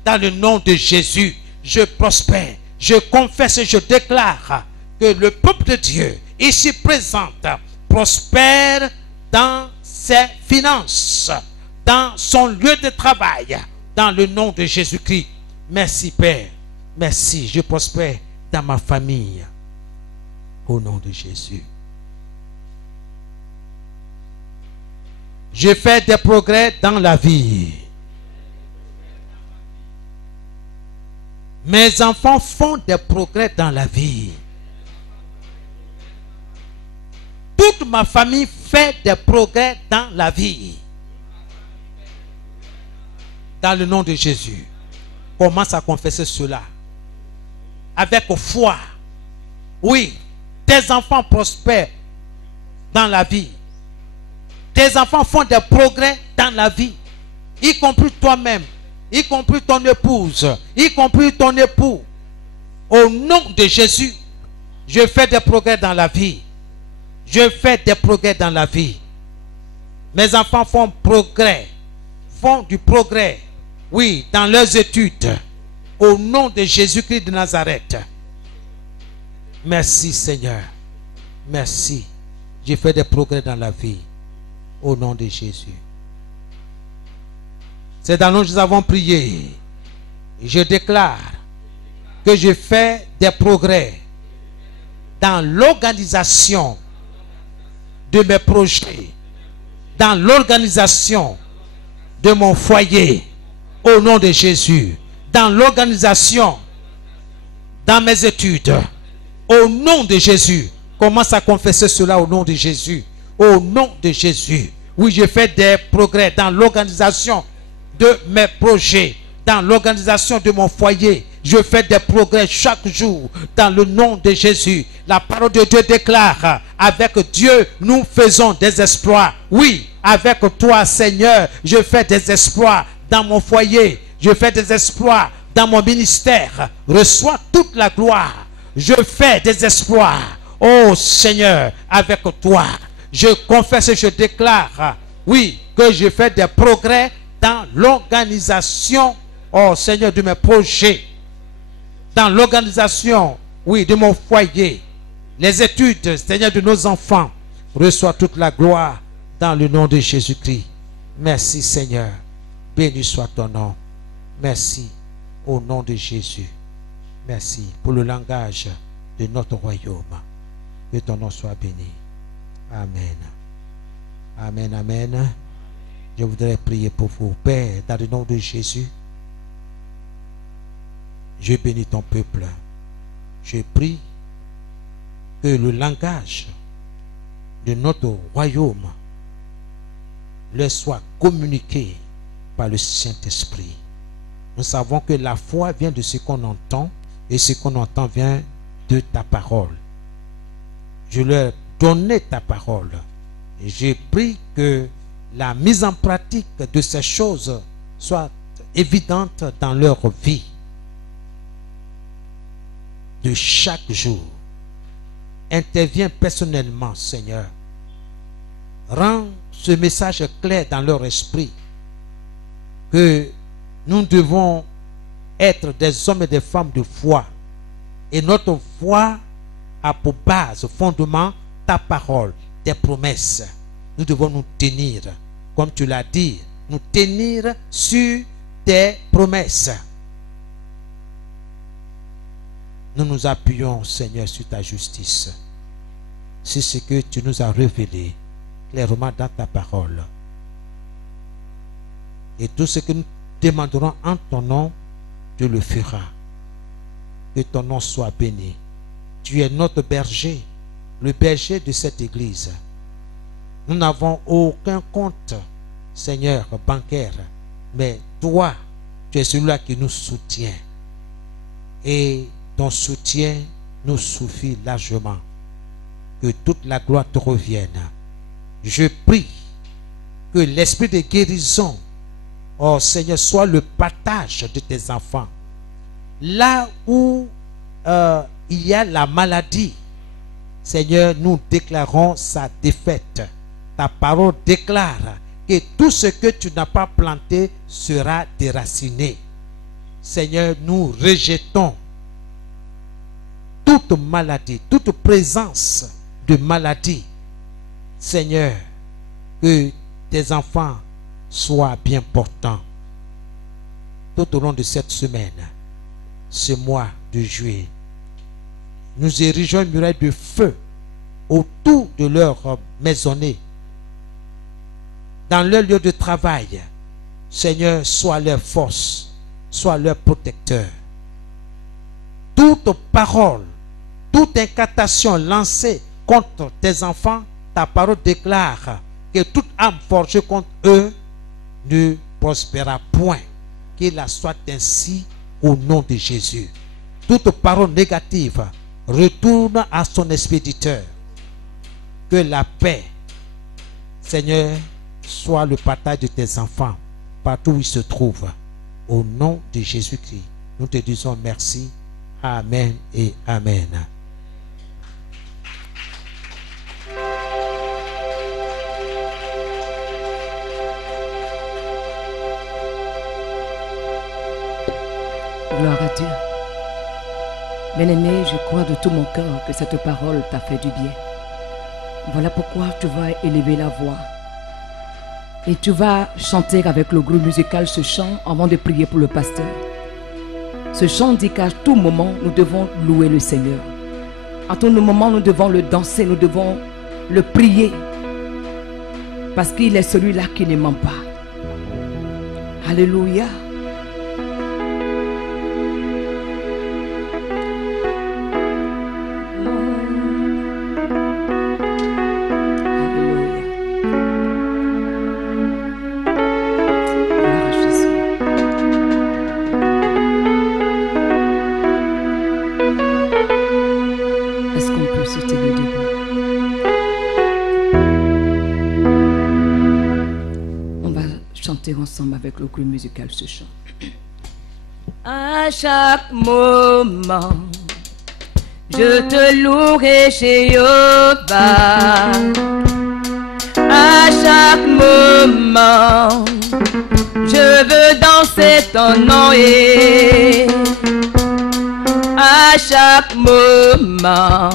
dans le nom de Jésus. Je prospère. Je confesse et je déclare que le peuple de Dieu ici présent prospère dans ses finances, dans son lieu de travail, dans le nom de Jésus-Christ. Merci Père. Merci. Je prospère dans ma famille. Au nom de Jésus. Je fais des progrès dans la vie. Mes enfants font des progrès dans la vie. Toute ma famille fait des progrès dans la vie. Dans le nom de Jésus. Commence à confesser cela. Avec foi. Oui, tes enfants prospèrent dans la vie. Tes enfants font des progrès dans la vie. Y compris toi-même. y compris ton épouse, y compris ton époux. Au nom de Jésus, je fais des progrès dans la vie. Je fais des progrès dans la vie. Mes enfants font du progrès, oui, dans leurs études. Au nom de Jésus-Christ de Nazareth. Merci Seigneur. Merci. J'ai fait des progrès dans la vie. Au nom de Jésus. C'est dans nous que nous avons prié. Je déclare que je fais des progrès dans l'organisation de mes projets, dans l'organisation de mon foyer, au nom de Jésus, dans l'organisation, dans mes études, au nom de Jésus. Commence à confesser cela au nom de Jésus, au nom de Jésus. Oui, je fais des progrès dans l'organisation de mes projets, dans l'organisation de mon foyer. Je fais des progrès chaque jour dans le nom de Jésus. La parole de Dieu déclare, avec Dieu, nous faisons des exploits. Oui, avec toi, Seigneur, je fais des exploits dans mon foyer. Je fais des exploits dans mon ministère. Reçois toute la gloire. Je fais des exploits. Oh Seigneur, avec toi, je confesse et je déclare, oui, que je fais des progrès dans l'organisation, oh Seigneur, de mes projets, dans l'organisation, oui, de mon foyer, les études, Seigneur, de nos enfants. Reçois toute la gloire dans le nom de Jésus-Christ. Merci Seigneur. Béni soit ton nom. Merci au nom de Jésus. Merci pour le langage de notre royaume. Que ton nom soit béni. Amen. Amen, amen. Je voudrais prier pour vous. Père, dans le nom de Jésus, je bénis ton peuple. Je prie que le langage de notre royaume leur soit communiqué par le Saint-Esprit. Nous savons que la foi vient de ce qu'on entend et ce qu'on entend vient de ta parole. Je leur donnais ta parole et j'ai pris que la mise en pratique de ces choses soit évidente dans leur vie de chaque jour. Interviens personnellement, Seigneur. Rends ce message clair dans leur esprit que nous devons être des hommes et des femmes de foi. Et notre foi a pour base, fondement, ta parole, tes promesses. Nous devons nous tenir, comme tu l'as dit, nous tenir sur tes promesses. Nous nous appuyons, Seigneur, sur ta justice. C'est ce que tu nous as révélé clairement dans ta parole. Et tout ce que nous demanderons en ton nom, tu le feras. Que ton nom soit béni. Tu es notre berger, le berger de cette église. Nous n'avons aucun compte, Seigneur, bancaire, mais toi, tu es celui-là qui nous soutient. Et ton soutien nous suffit largement. Que toute la gloire te revienne. Je prie que l'esprit de guérison, oh Seigneur, soit le partage de tes enfants. Là où il y a la maladie, Seigneur, nous déclarons sa défaite. Ta parole déclare que tout ce que tu n'as pas planté sera déraciné. Seigneur, nous rejetons toute maladie, toute présence de maladie. Seigneur, que tes enfants soient bien portants tout au long de cette semaine, ce mois de juillet. Nous érigeons une muraille de feu autour de leur maisonnée, dans leur lieu de travail. Seigneur, sois leur force, sois leur protecteur. Toute parole, toute incantation lancée contre tes enfants, ta parole déclare que toute âme forgée contre eux ne prospérera point. Qu'il en soit ainsi au nom de Jésus. Toute parole négative retourne à son expéditeur. Que la paix, Seigneur, soit le partage de tes enfants partout où ils se trouvent. Au nom de Jésus-Christ, nous te disons merci. Amen et Amen. Gloire à Dieu. Bien-aimé, je crois de tout mon cœur que cette parole t'a fait du bien. Voilà pourquoi tu vas élever la voix. Et tu vas chanter avec le groupe musical ce chant avant de prier pour le pasteur. Ce chant dit qu'à tout moment, nous devons louer le Seigneur. À tout moment, nous devons le danser, nous devons le prier. Parce qu'il est celui-là qui ne ment pas. Alléluia. Ensemble avec le groupe musical ce chant. À chaque moment, je te louerai, Jéhovah. À chaque moment, je veux danser ton nom et à chaque moment,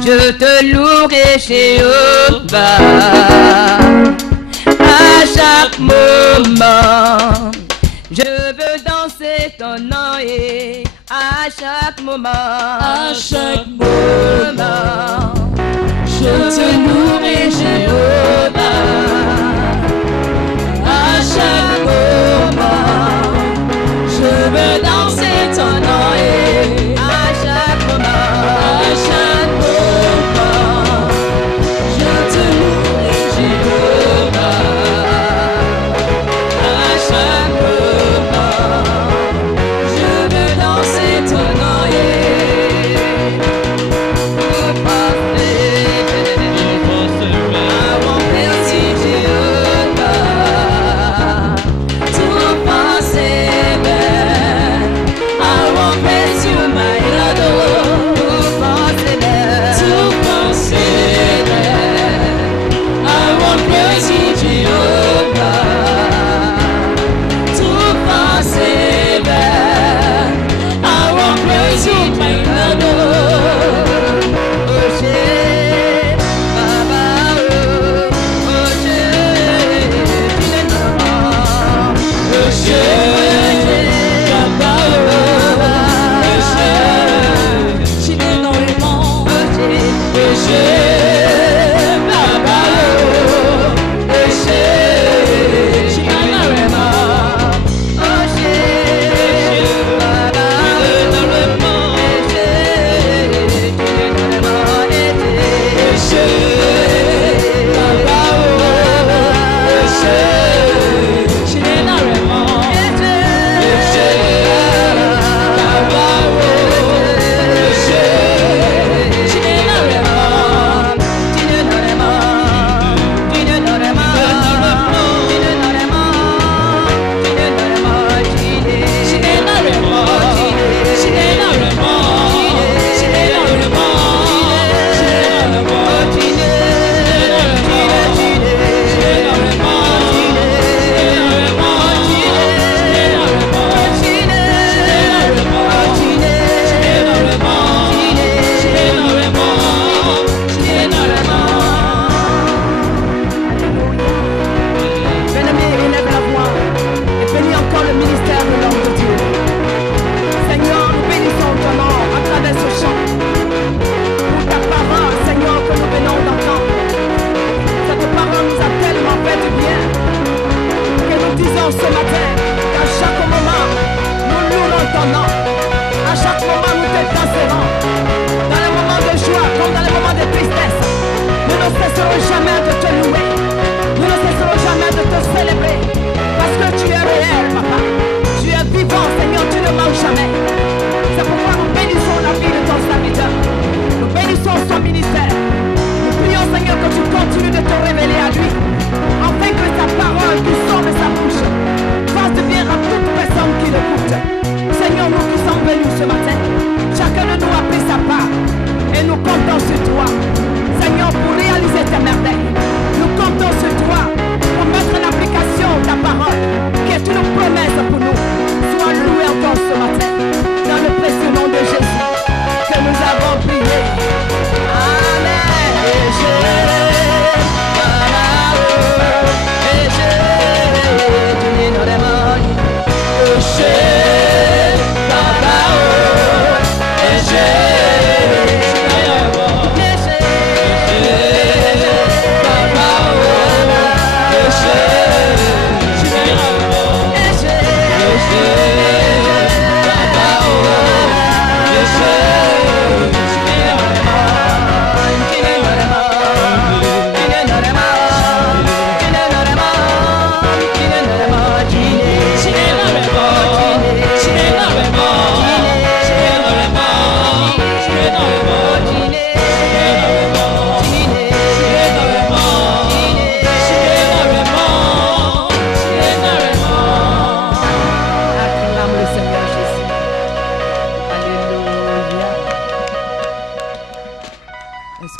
je te louerai, Jéhovah. À chaque moment, je veux danser ton nom et à chaque moment, je te louerai, Jéhovah. À chaque moment, je veux danser ton nom et à chaque moment, je te louerai, Jéhovah. Révéler à lui, afin que sa parole qui sort de sa bouche fasse de bien à toute comptons sur toi, Seigneur, pour réaliser ta merveille. Nous comptons sur toi pour mettre en application ta parole, qui est une promesse pour nous. Sois loué encore ce matin, dans le précieux nom de Jésus, que nous avons prié.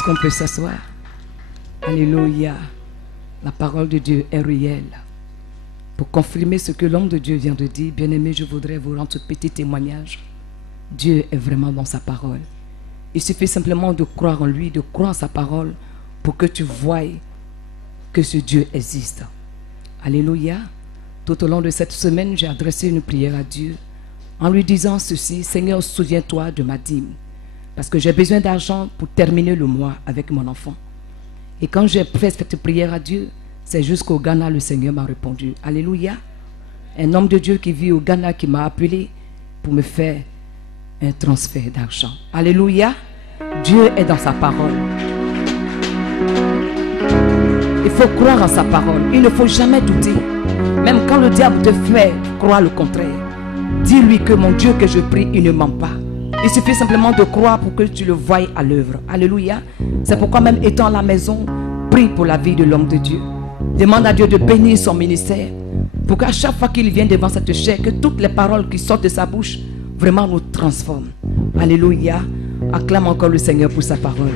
On peut s'asseoir. Alléluia. La parole de Dieu est réelle. Pour confirmer ce que l'homme de Dieu vient de dire, bien-aimé, je voudrais vous rendre ce petit témoignage. Dieu est vraiment dans sa parole. Il suffit simplement de croire en lui, de croire en sa parole, pour que tu voies que ce Dieu existe. Alléluia. Tout au long de cette semaine, j'ai adressé une prière à Dieu en lui disant ceci: Seigneur, souviens-toi de ma dîme. Parce que j'ai besoin d'argent pour terminer le mois avec mon enfant. Et quand j'ai fait cette prière à Dieu, c'est jusqu'au Ghana le Seigneur m'a répondu. Alléluia. Un homme de Dieu qui vit au Ghana qui m'a appelé pour me faire un transfert d'argent. Alléluia. Dieu est dans sa parole. Il faut croire en sa parole. Il ne faut jamais douter. Même quand le diable te fait croire le contraire, dis-lui que mon Dieu que je prie, il ne ment pas. Il suffit simplement de croire pour que tu le voies à l'œuvre. Alléluia. C'est pourquoi même étant à la maison, prie pour la vie de l'homme de Dieu. Demande à Dieu de bénir son ministère. Pour qu'à chaque fois qu'il vient devant cette chair, que toutes les paroles qui sortent de sa bouche vraiment nous transforment. Alléluia. Acclame encore le Seigneur pour sa parole.